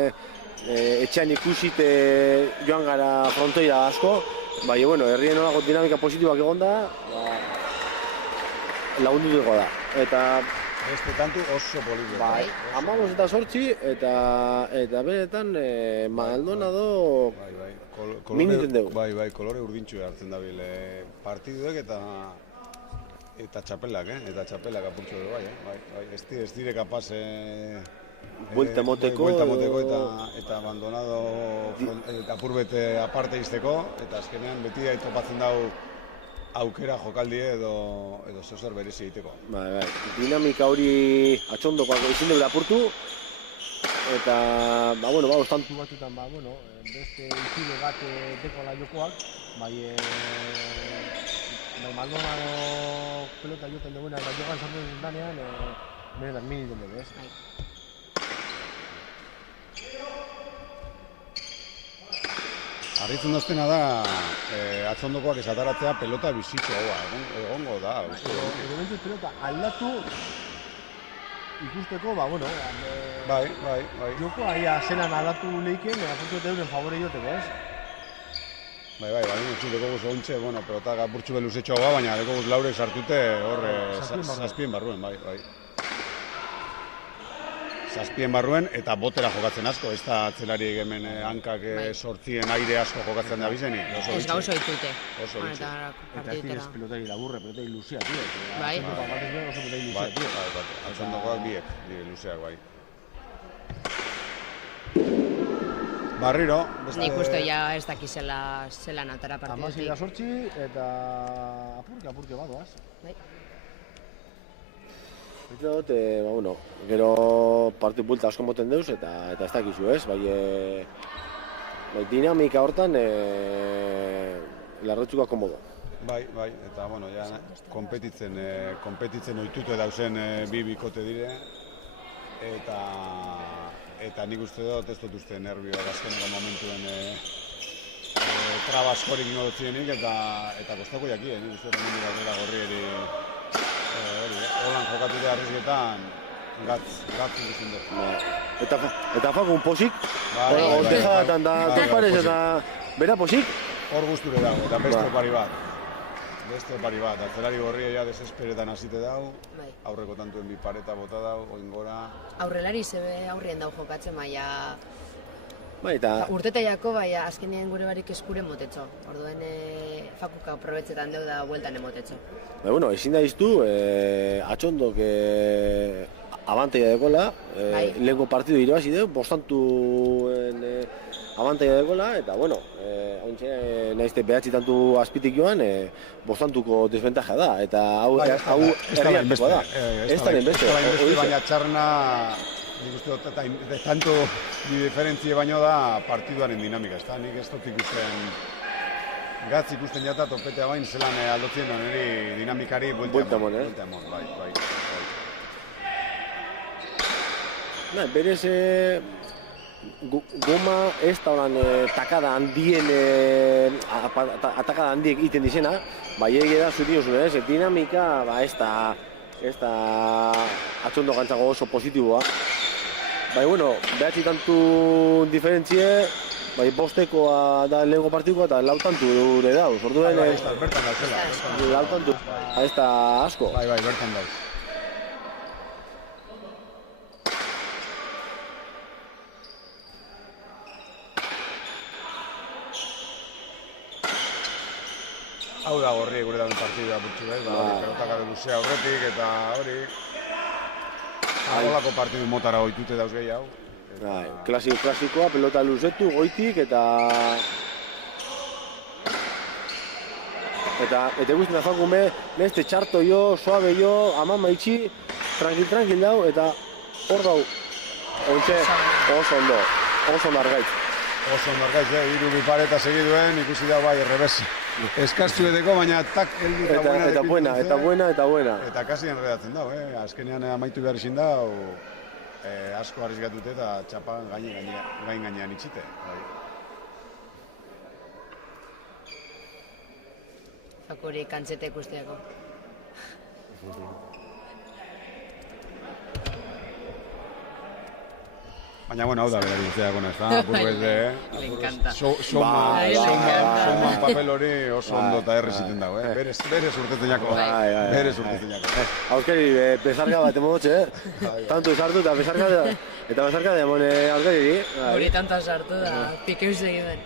etxean ikusit joan gara frontoira asko, bai, bueno, herrien olako dinamika positibak egon da, lagundu dugu da. Eta... Beste kantu oso polito. Bai, 15:08 eta beretan Maldonado miniten dugu. Bai, kolore urdintxu hartzen dabil partiduek eta txapelak, eta txapelak apurtxo dugu, bai. Ez dire kapaz buelta moteko eta Maldonado apurbete aparte izteko, eta azkenean beti topatzen dago aukera jokaldi edo zozer berezi egiteko. Bai, dinamika hori atxondokoak izin dugu apurtu, eta, ostantu batzutan, beste izile bat dekola jokoak, Maldonado pelota joten duguena, eta jokan sartzen danean, benetan miniten dugu, ez? Arritzen doztena da, atzondokoak esataratzea pelota bizitxo egongo da. Edo pelota aldatu ikusteko, Bai. Joko aia zenan aldatu lehiken, apuntu eta euren favore joteko, ez? Bai, txuteko guz ontxe, pelota gapurtxu beluzetxoa baina deko guz laurek sartute horre zazpien barruen, bai. Zazpien barruen eta botera jokatzen asko, ez da atzelariek hemen hankak sortzien aire asko jokatzen da bizeni. Ez gauzo ditute. Oso ditute. Eta ez direz pelotari laburre, pelotari luzea, tio. Bai. Bai, atzondokoak biek, dire luzeak, bai. Barriro, beste... Nik uste ja ez dakizela zelan atara partidutik. 16:08 eta apurke badoaz. Bai. Eta dut, gero partidu bulta asko moten deuz eta ez dakizu, ez? Bai, dinamika hortan larretxuka komodo. Bai, eta, ja, konpetitzen oitute dauzen bi bikote dire, eta nik uste dut ez dut uste nervioak azkeneko momentuen traba askorik ingo dutzienik, eta kostako jaki, nik uste dut mundu gaurera gorrieri holan jokatu da arrizketan gatz ikusten dut. Eta fakun posik, otejatan da toparez eta bera posik? Hor guzture dago, eta beste opari bat. Atzelari gorria desesperetan hasite dago, aurreko tantuen bi pareta bota dago, oin gora. Aurrelari zebe aurrien dago jokatzen, baina Bai, eta Urtetaiako, bai, azkenean gure barik eskuren motetxo. Orduen fakuka aprobetzetan deu da bueltan emotetxo. bai, bueno, ezin da iztu, atxondok abantaia dekola, lehenko partidu irabazi deu, bostantuen abantaia dekola, eta, bueno, ointxe, nahizte behatzi tantu azpitik joan, bostantuko desventaja da, eta hau herriarteko da. Ez da beste. Baina txarna, nik uste dut, eta tanto diferentzie baino da partiduaren dinamika, ez da, nik ez dut ikusten gatz ikusten jata topetea bain zelan aldotzen da niri dinamikari buelta emon, bai. Berez, goma ez da horan takada handien, atakada handiek iten dizena, bai egia da zuri osun, dinamika ez da atxondo gantzago oso positiboa. Bai, bueno, behatzi tantu diferentzie, bai, bostekoa da lehenko partikoa eta lau tantu dure dauz. Orduen, bertan dauzela. lau tantu, ez da asko. Bai, bertan dauz. Hau da gorri gure dauden partidua burtsu behar, pelotakare luzea aurretik eta hori... Holako partidu motara oitute dauz gehiago. Klasikoa, pelota luzetu, goitik eta guztien da fakume, neste txarto jo, suabe jo, amama itxi, tranquil dau, eta hor dau, ontxe, oso ondo argaitz. Oso ondo argaitz, hiru bi pareta segiduen, ikusi da bai, errebez. Eskastu edeko, baina tak heldu eta buena. Eta kasi enredatzen dau, azkenean amaitu behar izin dau, asko arrizgatute eta txapan gain gainean itxite. Fakuri kantzete ikusteako. Baina, bueno, hau da behar dutzeak, ez da? Apurrez de, Le encanta. Soman papel hori oso ondo eta erreziten dago, berez urtetzen jako. Berez urtetzen jako. Auskari, bezarka bat emotxe, tanto sartu eta bezarka da emone auskari. Hori tanta sartu da, pikeuz egiten.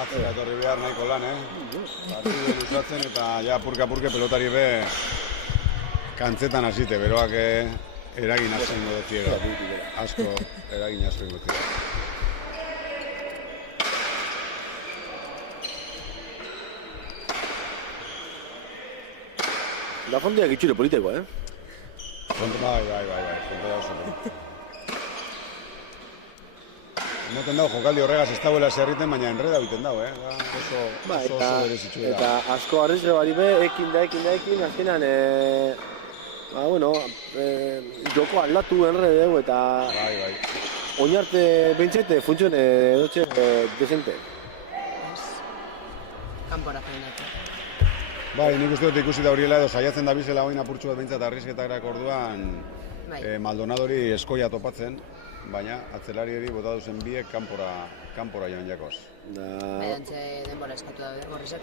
Atzera etorri behar nahiko lan, Partidu luzatzen eta ja purka-purke pelotari be kantzetan hasite, beroak eragin asko ingo dutiera. Asko, eragin asko ingo dutiera. Da fondiak itxure politikoa, Bai, fontoia oso. Moten dago, jokaldi horregaz ez dauela zerriten, baina enreda biten dago, oso berezitxu da. Eta asko arrizle bari be, ekin, azkenan, joko aldatu enrede dugu eta Bai. oinarte bentsete funtzione dutxe desente. Kanpora feinatu. Bai, nik uste dut ikusi da horiela edo saiatzen da bizela oin apurtxu bat behintzat arrizketak orduan Maldonadori eskoia topatzen, baina atzelariari bota duzen biek kanpora joan jakoz. Bedantze denbora eskatu da horrezak.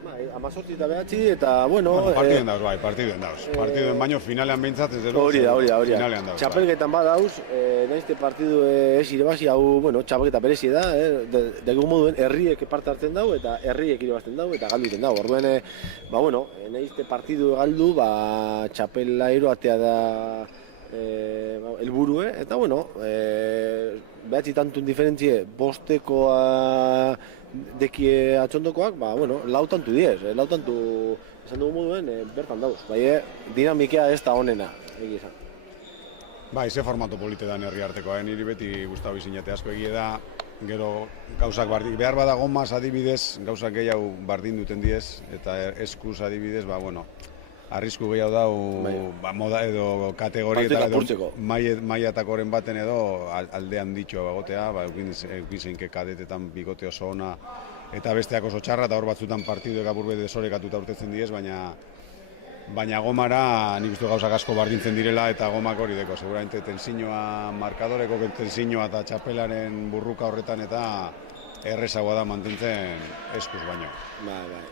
Bai, 18 eta behatzi eta, bueno... Partiduen dauz. Partiduen baino finalean behintzat ez dero. Hori da. Finalean dauz. Txapelketan badauz, nahizte partidu ez irabazi, hau, txapelketa berezi da, dago moduen herriek parte hartzen dau eta herriek irabazten dau eta galdu iten dau. Orduen, nahizte partidu galdu, txapela atea da helburue eta, behatzi tantun diferentzie bostekoa dekie atxondokoak, lau tantu diez, lau tantu esan dugu moduen bertan dauz. Dinamikea ez da honena, egia esan. Bai, ze formato polite da herri artekoa, niri beti gustatu izinate asko egie da, gero gauzak behar bada gomaz adibidez, gauzak gehiago bardin duten diez, eta eskuz adibidez, arrisku gehiago dau moda edo kategori eta edo maiatakoren baten edo aldean ditxo bagotea, eukizeinke kadetetan bigote oso ona eta besteak oso txarra, eta hor batzutan partiduek apurbe desorekatuta urtetzen diez, baina gomara nik uste gauzak asko bardintzen direla, eta gomak hori deko, seguramente tensioa, markadoreko tensioa eta txapelaren burruka horretan, eta errezagoa da mantentzen eskuz baino. Bai.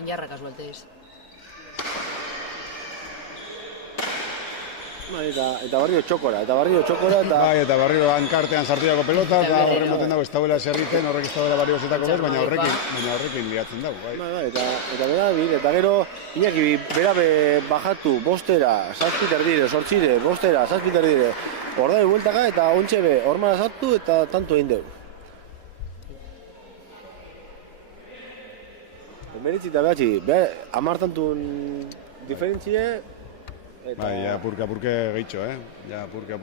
Injarrak asuelteiz. Eta barrio txokora, eta... Bai, eta barrio hankartean sartuako pelota, eta horre moten dago, ez dauela eserriten, horrek ez dauela barriozetako bez, baina horrekin liatzen dago, bai. Eta bera, eta gero, Iñaki, bera bajatu, bostera, zazpiter dire, sortxire, bostera, zazpiter dire, ordai bueltaka, eta ontxe be, hormara sartu, eta tanto egin dugu. Meritzi eta behatzi, amartantun diferentzie, Bai, ja, apurke gehitxo, Ja, apurke...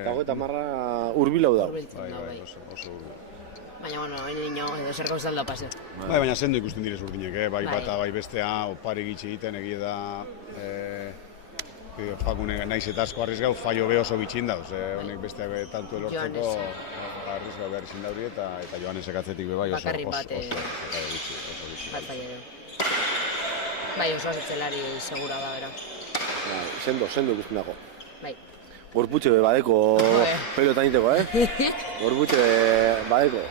Eta goeta marra urbilau da. Bai, oso urbil. Baina, bueno, hain nino, edo zer gauzal da paseo. Bai, baina sendo ikusten direz urdinek, Bai bata, bai bestea, opari gitxe egiten, egia da... Fakune naiz eta asko arriesgau, fallo be oso bitxin dauz, honek besteak tantu elortzeko arriesgau behar izin dauri, eta Joanesek atzetik be bai oso bitxi. Bai, oso azetzelari segura da, bera. Sendo ikusten dago. Bai. Gorputxe be badeko pelotan iteko, Gorputxe be badeko.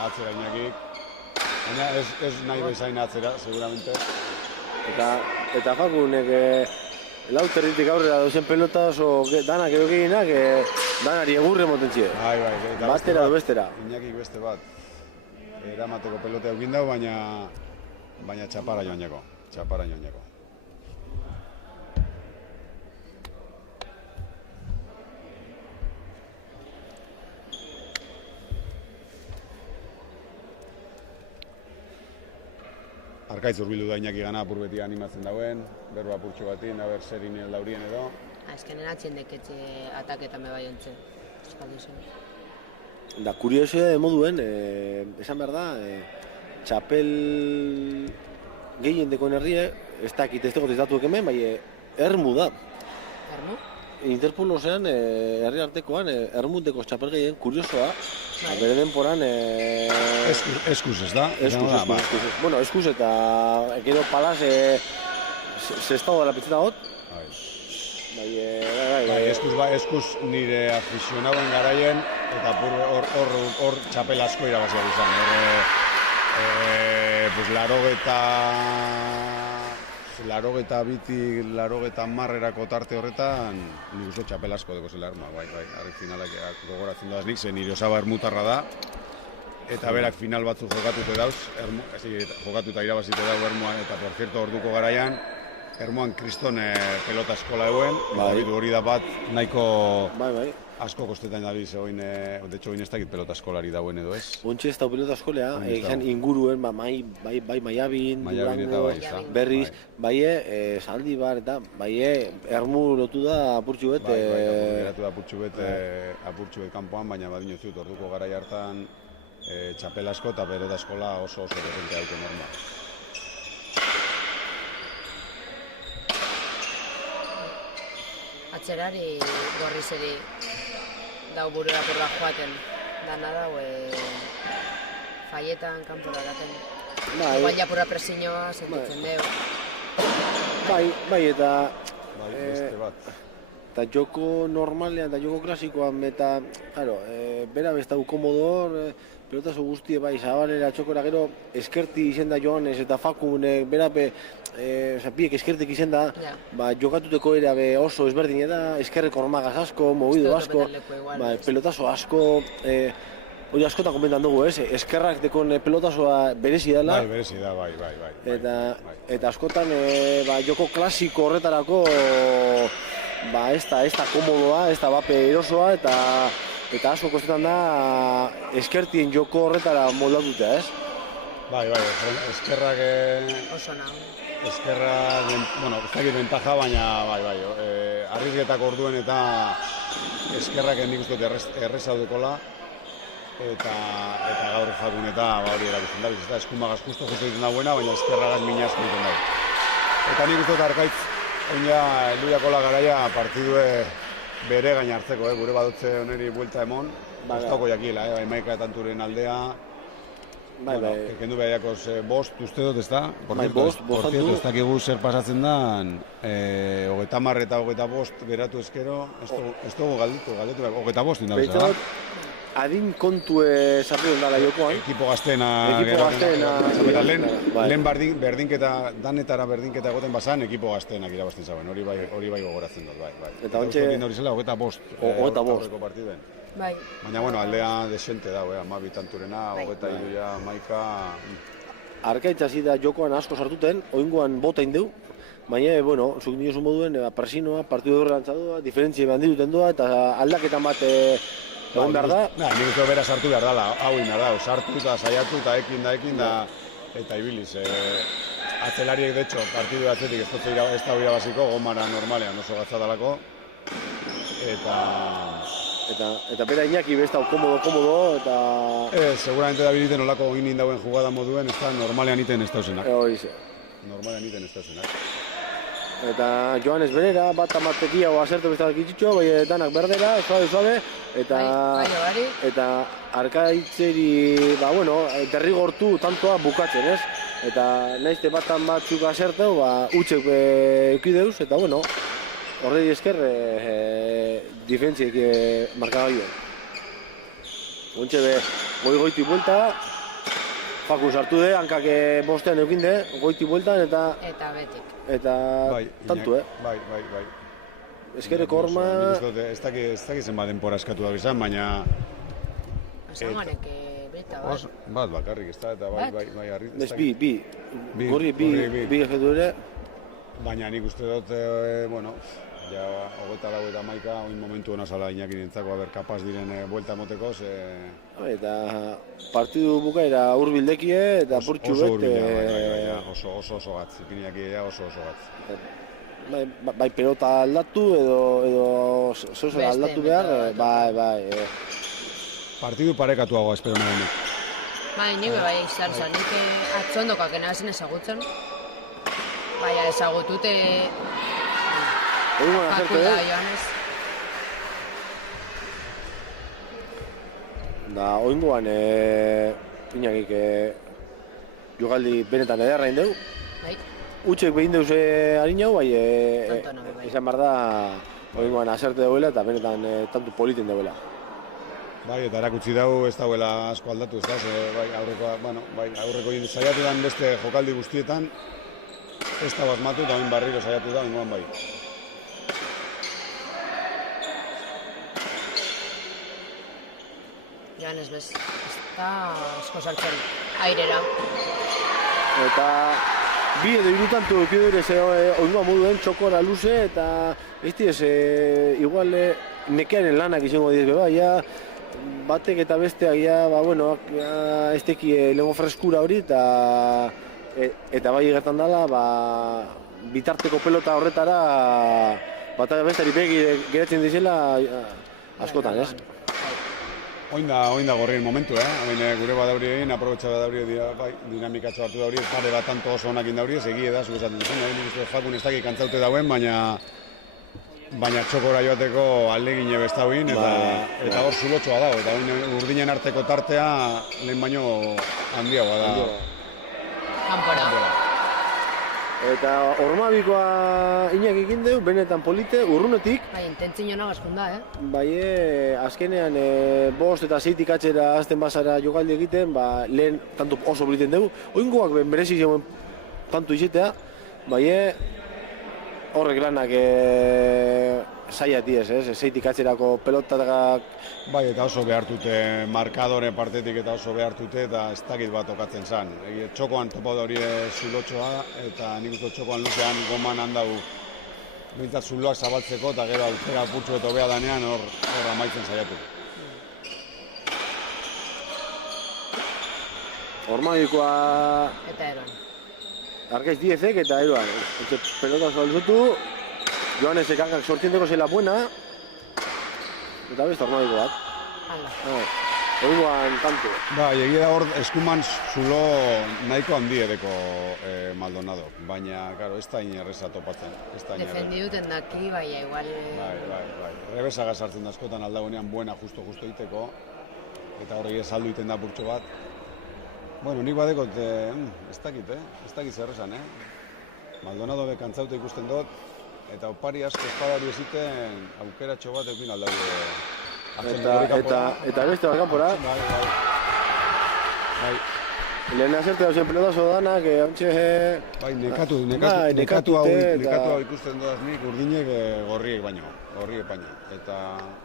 Atzera Iñakik. Baina ez nahi bezain atzera, seguramente. Eta Fakunek lauterritik aurrera dozen pelota oso danak edo gehienak danari egurre motentzie. Bai. Batera edo bestera. Iñakik beste bat. Eramateko pelota eukin dago, baina txapara joaneko. Arkaitz urbildu da Iñaki gana apur beti animatzen dauen, berro apurtxo batin, haber zerin laurien edo. Azkenen atxendeketxe ataketan me bai ontzen. Da, kuriosia moduen, esan behar da, txapel gehien dekoen herrie, ez dakit ez dagoet ez datuek hemen, bai ermu da. Ermu? Interpolosean, herri artekoan, ermuteko txapel gehien, kuriosoa, bere denporan... Eskuz ez da? Eskuz. Bueno, eskuz eta gero palaz zestado dela pitzeta got. Bai, eskuz nire aficionauen garaien, eta hor txapel asko irabazia izan. Larogeta biti, larogeta marrerako tarte horretan, nik uste txapel asko deko zela erma, bai, harri finalak gogoratzen doaz nik, zen nire osaba ermutarra da, eta berak final batzuk jokatute dauz, jokatuta irabazite dau ermuan, eta por cierto orduko garaian, ermuan kriston pelota eskola euen, hori da bat nahiko asko kostetan dabiz, de hecho, oin ez dakit pelota eskolari dauen edo ez. Ontxe ez da pelota eskolea, egin inguruen, bai Maiabin, Durango, Berriz, bai Zaldibar, eta bai ermu lotu da apurtxu bet. Bai, geratu da apurtxu bet kanpoan, baina badino zut, orduko garai hartan txapel asko eta pelota eskola oso potente daute normal. Atzerari gorrizeri dau burura porra joaten, dana dau faietan, kanpora daten. Igual japurra presiñoa sentitzen deu. Bai, eta... beste bat. Eta joko normalean, eta joko klasikoan, eta, claro, bera bestau komodor, pelotazo guztie bai, Zabalera txokora gero, eskerti izen da Joanes eta Fakun, berape, biek eskertek izen da, jokatuteko ere oso ezberdin da, eskerreko hormagaz asko, mobido asko, pelotazo asko, hori askotan komentan dugu, eskerrak dekon pelotazoa berezi dela. Bai, berezi da, bai. Eta askotan joko klasiko horretarako, ez da komodoa, ez da bape erosoa, eta asko kostetan da eskertien joko horretara moldatuta, ez? Bai, eskerrak... Oso nago. Eskerrak, bueno, ez dakit bentaja, baina bai, arrizgetako orduen eta eskerrak nik uste errezaudikola. eta gaur jakun eta hori erakusten da, bizta eskumagaz justo egiten dagoena, baina eskerragaz mina asko egiten dago. Eta nik uste dut Arkaitz, oina Elduiakola garaia partidue bere gaina hartzeko, gure badutze oneri buelta emon, gustoko jakiela, bai Maika eta Anturen aldea, kendu behiakoz bost uste dut, ezta? Por cierto, ez dakigu zer pasatzen da, 30 eta 25 geratu ezkero, ez dugu galdetu, 25 indauz, da? Adin kontu sartu dela jokoan. Ekipo gaztena lehen berdinketa, danetara berdinketa egoten bazan, ekipo gaztenak irabazten zauen, hori bai gogoratzen dut, bai. Eta ontxe... hori zela, 25 partiduen. Bai. Baina, bueno, aldea desente da, 12 Anturena, 23 Maika... Arkaitz hasi da jokoan asko sartuten, oingoan bota indeu, baina, bueno, zuk diozu moduen, presinoa, partidu horrentzadua, diferentzia behan dituten doa, eta aldaketan bat egon behar da. Nik uste bera sartu behar dela, hau behar da, sartu eta saiatu eta ekin da, eta ibiliz. Atzelariek, de hecho, partidu atzetik ez da irabaziko, gomara normalean oso gatzadalako, Eta bera Iñaki besta komodo, eta... seguramente da biliten olako ginen dauen jugada moduen, ez da normalean iten ez dauzenak. Normalean iten ez dauzenak. Eta Joanes Benera, bat amatekia o asertu bestak itxitxo, bai danak berdera, suave, eta Arkaitzeri, derrigortu tantoa bukatzen, ez? Eta naizte batan batzuk asertu, utxek eukideuz, eta horredi esker diferentziek markagailu. Ontxe goiti buelta, Faku sartu de, hankak bostean eukinde, goiti bueltan eta betik. Eta tantu, Bai. Eskerreko horma... Ez dakit zenbat denpora eskatu da izan, baina... Azamanek beta, bai. Bat bakarrik ez da, eta bai harri... Ez bi egetu ere... Baina nik uste dut, ja 24 eta Maika, oin momentu hona zala Iñaki nintzako, kapaz diren buelta moteko, Eta partidu bukaera hurbildekie eta purtsu oso hurbila, oso gatz, Iñaki oso gatz. Bai pelota aldatu edo zozera aldatu behar, bai. Partidu parekatuagoa espero nahi. Bai, nire izan zen, nik atzondokak enazen ezagutzen. Baina ezagutute... Faku da, Joanes. Da, oingoan, Iñakik jogaldi benetan ederra indeu. Bai. Utxek behin deuz harinau, bai, izan behar da, oingoan aserte dauela eta benetan tantu politen dauela. Bai, eta erakutsi dau ez dauela asko aldatu, ez da, aurreko saiatu dan beste jokaldi guztietan, ez da basmatu eta oin barriro saiatu da, oingoan bai. Joanes bez, ez da asko sartzen airera. Eta bi edo irutantu ekidu ere oingoa moduen txokora luze eta igual nekearen lanak izango diez beba, batek eta besteak ez teki lego freskura hori eta bai gertan dela bitarteko pelota horretara bat bestari begi geratzen dizela askotan, ez? Oin da gorrien momentu, gure badauri egin, aprobetxa badauri dinamikatxo hartu dauri, pare bat tanto oso honak indauri, segi eda, zuk esaten duzen, Fakun ez dakik kantzaute dauen, baina txokora joateko aldegine bestauin, eta hor zulotxoa dago, eta urdinen arteko tartea lehen baino handiagoa da. Kanpora. Eta hormabikoa Iñaki ikindeu, benetan polite, urrunetik. Bai, intentzio nago askunda, Bai, azkenean bost eta zeitik atxera azten bazara jokaldi egiten, lehen tanto oso politen dugu. Oingoak merezi zegoen tanto izetea, bai, horrek lanak zaiat diez, zeitik atxerako pelotak... Bai, eta oso behartute markadore partetik eta oso behartute eta ez dakit bat okatzen zan. Txokoan topo da hori zulotxoa eta nik uste txokoan luzean goman handau bintzat zuloak zabaltzeko eta gero aukera purtsu eta hobea danean hor amaitzen saiatu. Hormagikoa... Eta eroan. Arkaiz 10ek eta eroan. Pelota zabalzutu, Joanesek hankak sortienteko zela buena, eta beste hormagiko bat. Hala. Oingoan tanto. Egia da hor eskuman zulo nahiko handi edeko Maldonado, baina, claro, ez da inerreza topatzen. Defendi duten daki, baina igual... Bai. Rebesaga sartzen da askotan aldagoenean buena justo egiteko, eta horrek saldu egiten da purtsu bat. Bueno, nik badekot, ez dakit zer esan, Maldonado bekantzauta ikusten dut, eta opari asko espadari eziten aukeratxo bat eukin aldaude. Eta beste bat kanpora. Bai. Lehen azerte dauzen pelotazo danak, ontxe... Bai, nekatu hau ikusten dudaz nik urdinek gorriek baino. Eta,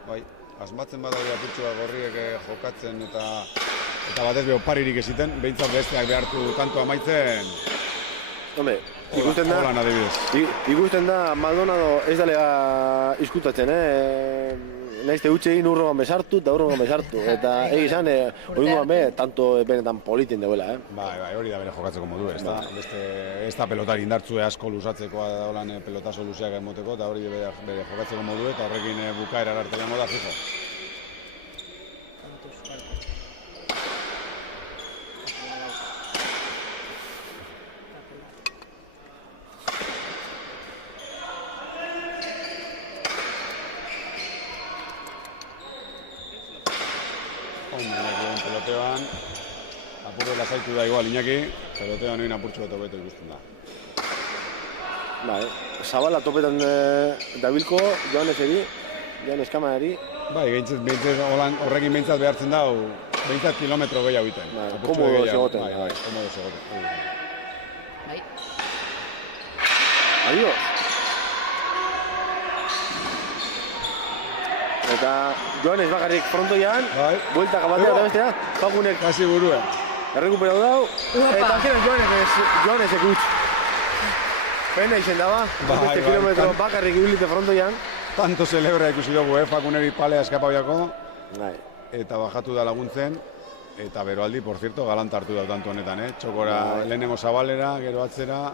bai, asmatzen badaude apurtxua gorriek jokatzen eta batez be oparirik eziten, behintzat besteak behartu tanto amaitzen. Hombre, ikusten da Maldonado ez dalega izkutatzen, Naizte utxe egin urroan besartu eta urroan besartu. Eta egizan, oingoan tanto benetan politen deuela, Bai, hori da bere jokatzeko modu, ez da pelotari indartzue asko lusatzekoa da holan pelotazo luzeak emoteko, eta hori bere jokatzeko modu, eta horrekin bukaera arte jango da, fijo. Peloteoan, apurre lasaitu da igual Iñaki, peloteoan egin apurtxo bat hobeto ikusten da. Bai, Zabala topetan dabilko, Joanes Kamarari. Bai, horrekin behintzat behartzen da, behintzat kilometro gehiago egiten. Komodo segoten. Bai, komodo segoten. Bai. Adiós. Eta Joanes bakarrik frontoian, bueltaka batea eta bestea, Fakunek kasi buruen. Errekuperatu dau, eta azkenan Joanesek utz. Pena izen daba, beste kilometro bakarrik ibilite frontoian. Tanto celebra ikusi dugu, Fakuneri palea eskapabiako, eta bajatu da laguntzen, eta beroaldi, por cierto, galanta hartu dau tanto honetan, Txokora lehenengo Zabalera, gero atzera,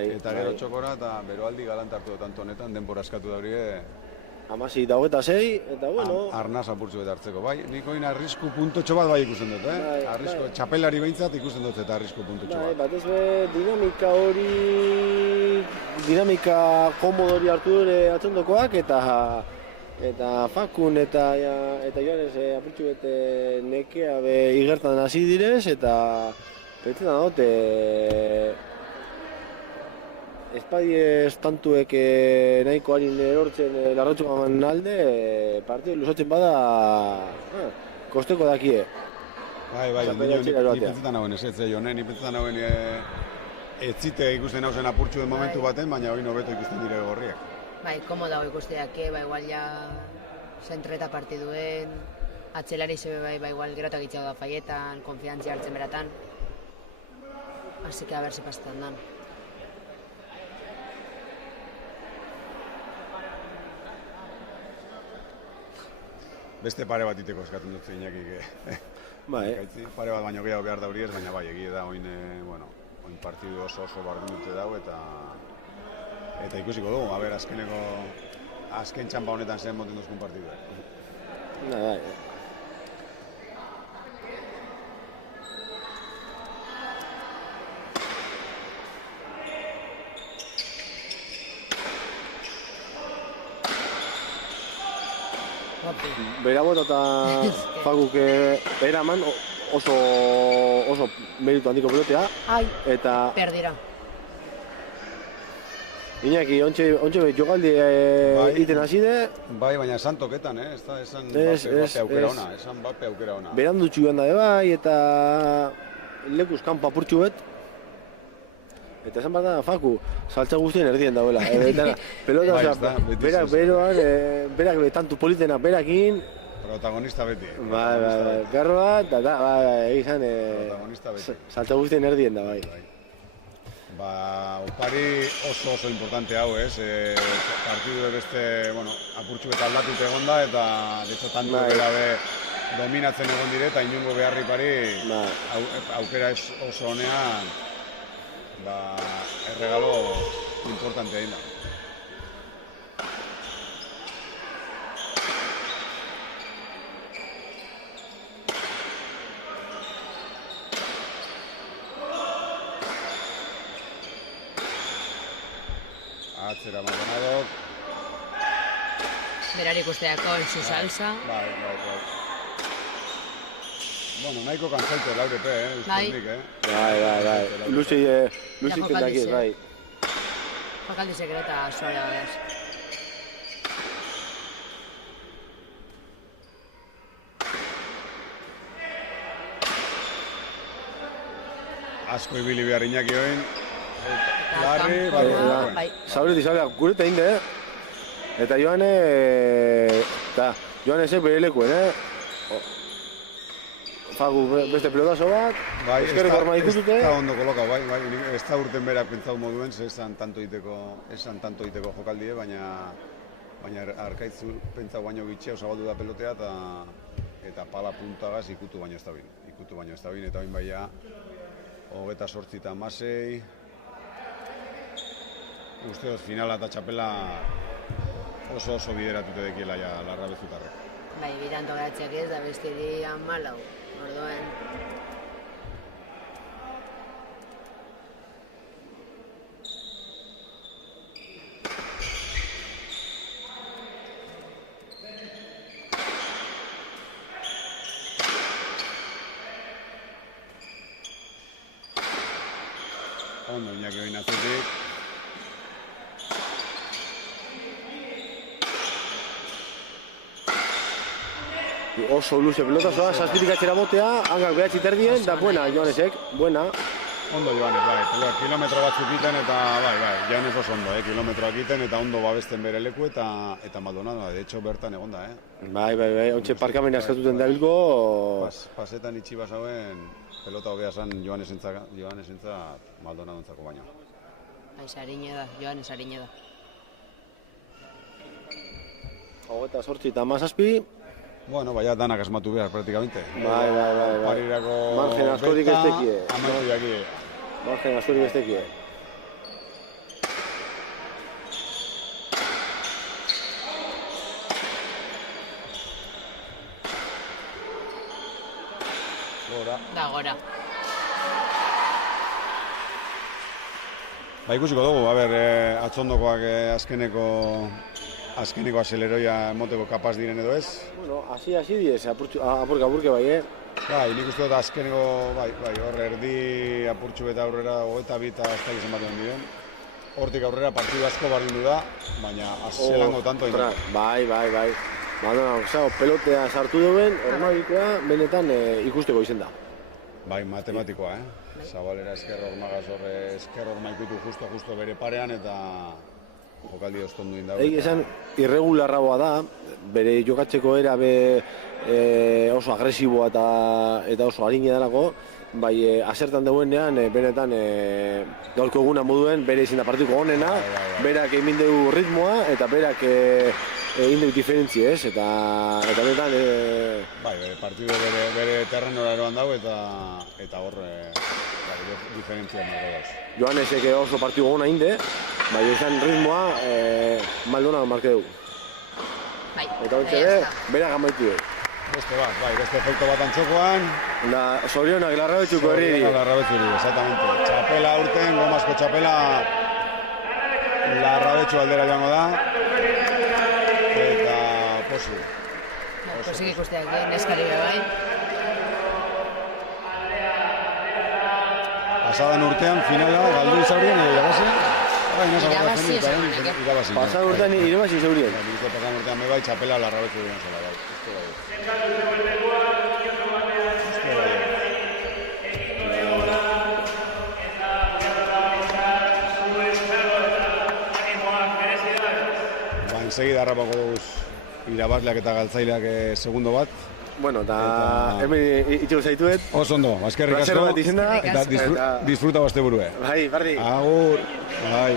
eta gero Txokora, eta beroaldi galanta hartu dau tanto honetan, denbora eskatu da hori, 16 eta bueno... Arnaz apurtzu eta hartzeko, bai, nik oin arrisku puntotxo bat bai ikusten dut, Arrisku, txapelari behintzat ikusten dut eta arrisku puntotxo bat. Batez be, dinamika komodori hartu dure atzondokoak eta Fakun eta Joanes apurtzu bete nekea be igertan hasi direz eta pentsetan dut espadiez tantuek nahiko harin erortzen larrotxuan alde, partidu lusatzen bada kosteko dakie. Bai, ni pentsetan nagoen ez jonen, ni pentsetan nagoen ez zite ikusten hauzen apurtxu den momentu baten, baina hori nobeto ikusten dire gorriak. Bai, komoda hori ikusteak, igual ja zentreta partiduen, atzelari zebe bai, igual gerotak itxago da faietan, konfiantzia hartzen beratan. Así que a ver si pasetan dan. Beste pare bat iteko eskatzen dut Iñakik. Pare bat baino gehiago behar da hori ez, baina bai, egia da oin partidu oso bardun dute dau eta ikusiko dugu, azken txampa honetan zen moten duzkun partidua. Berabot eta Fakuk eraman oso meritu handiko pelotea. Eta... Perdira. Iñaki, ontxe jogaldi egiten haside. Bai, baina esan toketan, esan bape aukera ona. Berandutxu joan da bai, eta lekuz kanpo apurtxu bet. Eta esan bat da, Faku, saltza guztien erdien dauela. Pelota, berak tantu politena berakin. Protagonista beti. Garro bat, eta egizan saltza guztien erdien da, bai. Opari oso importante hau, partidu beste, apurtxu eta aldatut egon da, eta dezo tanto bera dominatzen egon dire, eta inungo beharri pari aukera oso honean, erregalo importante egin da. atzera Maldonadok. Berari ikusteako en su salsa. Bai. Bueno, nahiko kantzaitu laurepe, ustenik, Bai. Luzi kentakit, bai. Jokaldi sekreta suare beraz. Asko ibili behar Iñaki oin. Larri, bai. Zaureti, gure eta inde, eta Joane bere lekuen, Fagu beste pelotazo bat, eskerreko arma ikustute. Ez da ondo koloka, bai, ez da urten berak pentsatu moduen, esan tanto iteko jokaldie, baina arkaitzu pentsatu baino gitxea zabaldu da pelotea eta pala puntagaz ikutu baino ez da bin, eta bain baia 28 eta 16. Uste dut finala eta txapela oso bideratute dekiela ja larra bezutarrek. Bai, biranto geratzeak ez da besteri 14, orduan. Ondo, Iñaki oin atzetik. Oso luze pelotazoa, zazpitik atxera botea, hangak behatzi terdien, da buena, Joanesek, buena. Ondo Joanes, bai, kilometro batzuk iten eta Joanes oso ondo, kilometroak iten eta ondo babesten bere leku eta Maldonado, de hecho bertan egonda, Bai, ontxe parkamena eskatuten dabilgo. Pasetan itxi basauen pelota hobea zan Joanesentza Maldonadontzako baino. Bai, Joanes harine da. 28 eta 17. Bueno, baina danak asmatu behar, praktikamente. Bai. Parirako margen askorik ez tekie. Amaitu jaki. Margen askorik ez tekie. Gora. Ikusiko dugu, atzondokoak azkeneko azeleroia emoteko kapaz diren edo ez. Bueno, hasi diez, apurka bai, Bai, nik uste dut azkeneko, hor erdi apurtxu eta aurrera 22 eta ez da ematen diren. Hortik aurrera partidu asko bardindu da, baina zelango tanto ino. Bai. Pelotea sartu duen, ormagikoa, benetan ikusteko izen da. Bai, matematikoa, Zabalera esker ormagaz horre esker orma ikutu justo bere parean eta jokaldi ostondu indago. Esan irregularragoa da, bere jokatzeko era oso agresiboa eta oso arine delako, bai asertan duenean benetan gaurko eguna moduen bere izin da partiko honena, berak egin dugu ritmoa eta berak egin dugu diferentzi ez, eta benetan... Bai, partidu bere terrenora eroan dago eta hor diferentzia marro dauz. Joanesek oso partidu gona inde, bai izan ritmoa Maldonado marke dugu. Eta hontxe berak amaitu dugu. Beste efekto bat antxokoan. Zorionak Larrabetxuko herriri. Larrabetxuri, exactamente. Txapela urten, gomazko txapela Larrabetxu aldera joango da. Eta posi. Posik ikusteak neskari bai. Pasadan urtean finala galdu izaurien edo irabazi. Pasadan urtean irabazi izaurien. Pasadan urtean bai txapela Larrabetxu diren zola. Enseguida harrapako duz irabazleak eta galtzaileak segundo bat. Bueno, eta hemen itxeko zaituet. Oso ondo, eskerrik asko. Eta disfruta bazte burue. Bai, barri. Agur. Bai.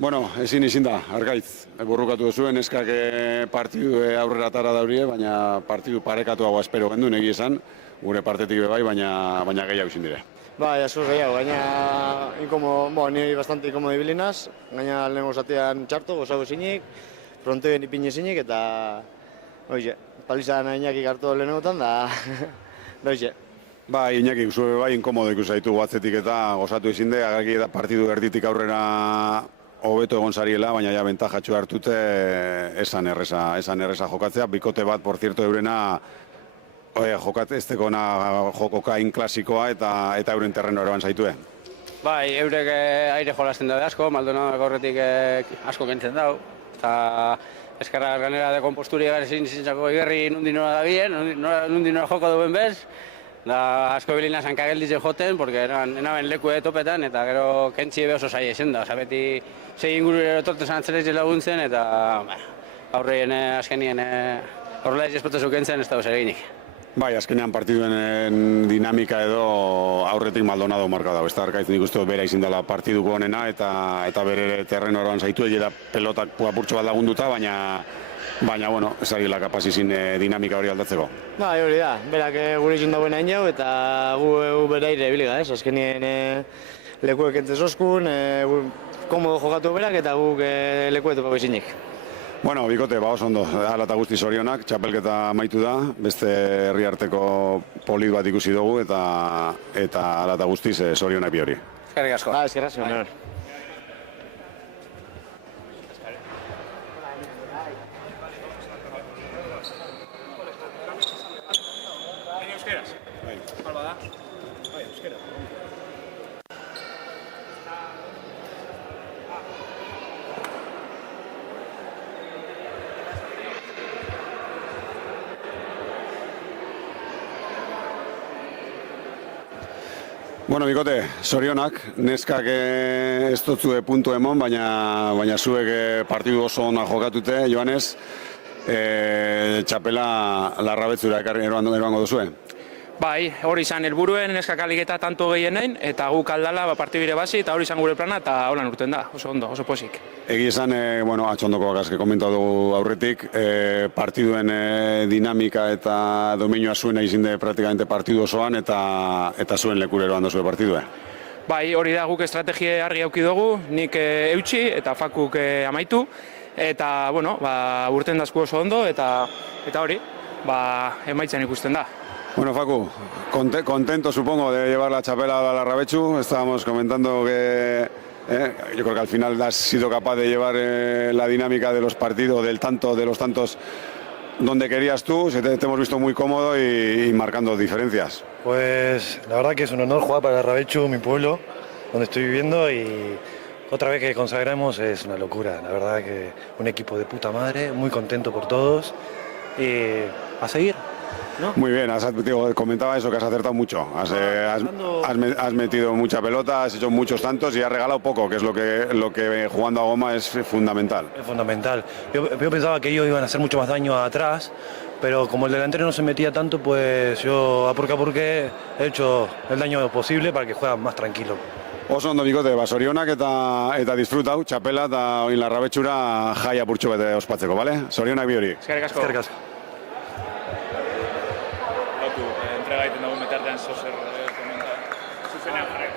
Bueno, ezin da, Argaitz, borrokatu zuen, eskak partidu aurrera tara daurie, baina partidu parekatuagoa espero gendu, negi esan, gure partetik bai, baina gehiago izin dire. Bai, asko gehiago, gaina ni bastante inkomodo ibilinaz, gaina lehenko zatean txarto, gozago ezinik, frontoen ipin ezinik, eta palizan Iñaki hartu lehenkotan, da hoxe. Bai, Iñaki, zue bai, inkomodo ikusaitu atzetik eta gozatu izin de, agarki da partidu erditik aurrera hobeto egon zariela, baina ja bentajatxo hartute esan erreza jokatzea. Bikote bat, por cierto, eurena jokateztekona jokokain klasikoa eta euren terreno eraban zaitue. Bai, eurek aire jolasten daude asko, Maldonado horretik asko kentzen dau. Eta eskerra ganera de konposturi ezin zintzako igerri nundi nora da bien, nundi nora joko duen bez. Da asko bilina zankagelditzen joten, porque enaben leku topetan, eta gero kentzi ebe oso zaila izen da. Beti sei inguru etorten zantzerez laguntzen, eta aurreien azkenien horrela espotezu kentzen ez da eginik. Bai, azkenean partiduen dinamika edo aurretik Maldonado marka dago. Ez da, Arkaitz, nik uste bera izin dela partiduko honena, eta bere terreno eroan zaitu, eta pelotak apurtxo bat lagunduta, baina, bueno, ez ari kapaz izin dinamika hori aldatzeko. Bai, hori da, berak gure izin dagoen hain jau, eta gu bera ire biliga, ez? Azkenien lekuek entzez oskun, komodo jokatu berak, eta guk lekuetu izinik. Bueno, bikote, oso ondo, hala eta guzti zorionak, txapelketa amaitu da, beste herriarteko polit bat ikusi dugu, eta hala eta guztiz zorionak bi hori. Eskerrik asko. Eskerrik asko. Bueno, bikote, zorionak, neskak ez dotzue puntu emon, baina zuek partidu oso ona jokatute, Joanes, txapela Larrabetzura eroango duzue. Bai, hori izan helburuen neskak aliketa tanto gehienein, eta guk aldala partibire basi, eta hori izan gure plana, eta holan urten da, oso ondo, oso posik. Egi esan, atxondoko bakazke komentatu dugu aurretik, partiduen dinamika eta dominioa zuena izinde praktikamente partidu osoan, eta zuen lekure eroan dozue partidue. Bai, hori da guk estrategia argi auki dugu, nik eutxi eta Fakuk amaitu, eta, bueno, urten dazku oso ondo, eta hori, emaitzen ikusten da. Bueno, Facu, contento supongo de llevar la chapela a Larrabetxu. Estábamos comentando que yo creo que al final has sido capaz de llevar la dinámica de los partidos, de los tantos donde querías tú. Te hemos visto muy cómodo y marcando diferencias. Pues la verdad que es un honor jugar para Larrabetxu, mi pueblo, donde estoy viviendo, y otra vez que consagramos es una locura. La verdad que un equipo de puta madre, muy contento por todos y a seguir. ¿No? Muy bien, comentaba eso, que has acertado mucho, has metido mucha pelota, has hecho muchos tantos y has regalado poco, que es lo que jugando a goma es fundamental. Es fundamental. Yo pensaba que ellos iban a hacer mucho más daño atrás, pero como el delantero no se metía tanto, pues yo apurque he hecho el daño posible para que jueguen más tranquilo. Oso ondo bikote, zorionak eta disfrutau, txapela eta oin Larrabetxura jai apurtxo bete ospatzeko, bale? Zorionak bi hori. Eskerrik asko. Eskerrik asko. Entrega egiten dugu metartean zozer komenta. Zuzenean jarrek.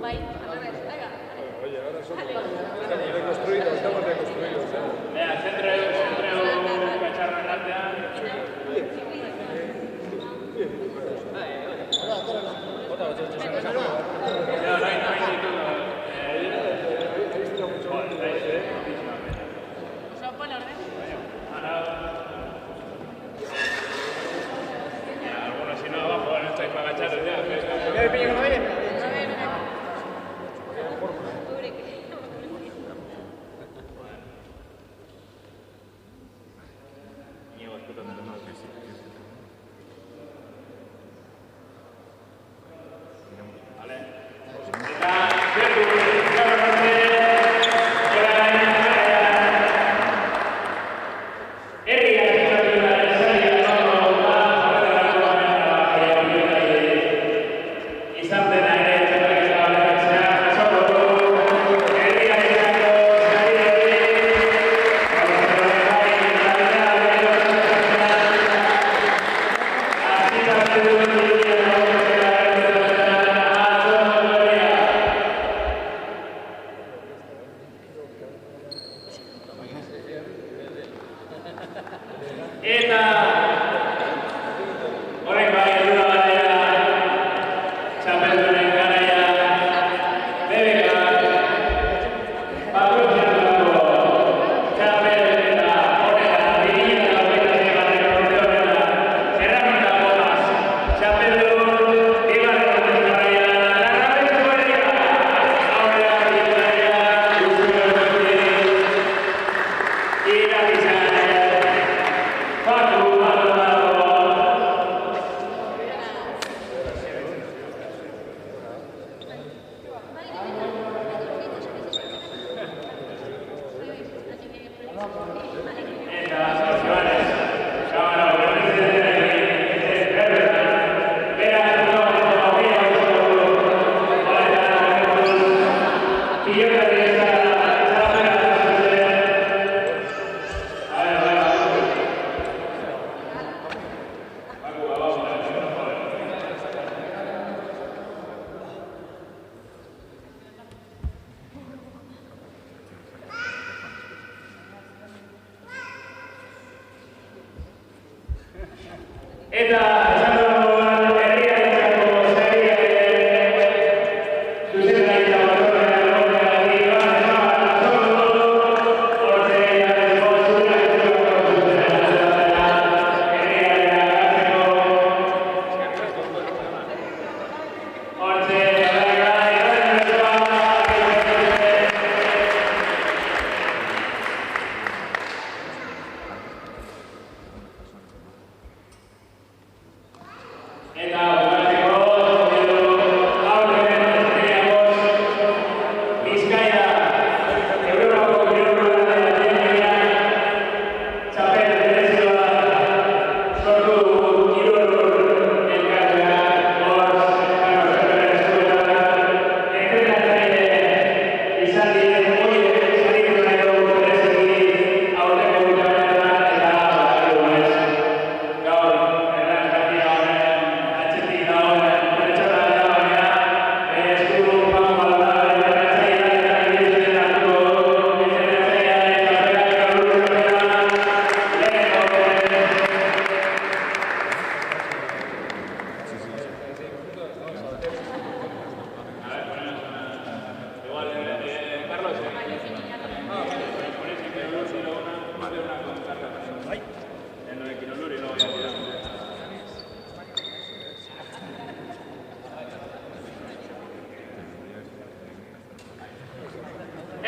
Bai. Oye, ahora somos reconstruidos, estamos reconstruidos. Centro cacharro artean. Algunos si no abajo, no estáis para agachar ya.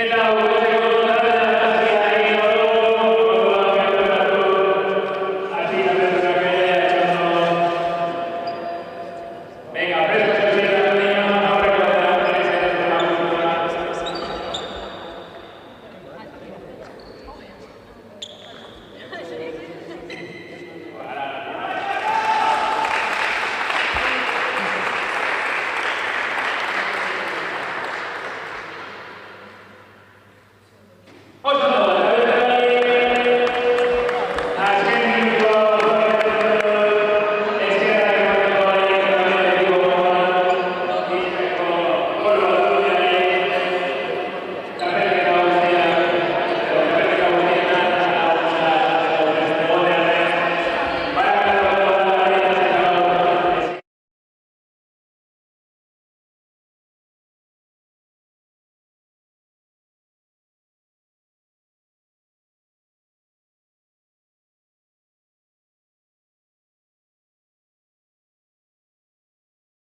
Eta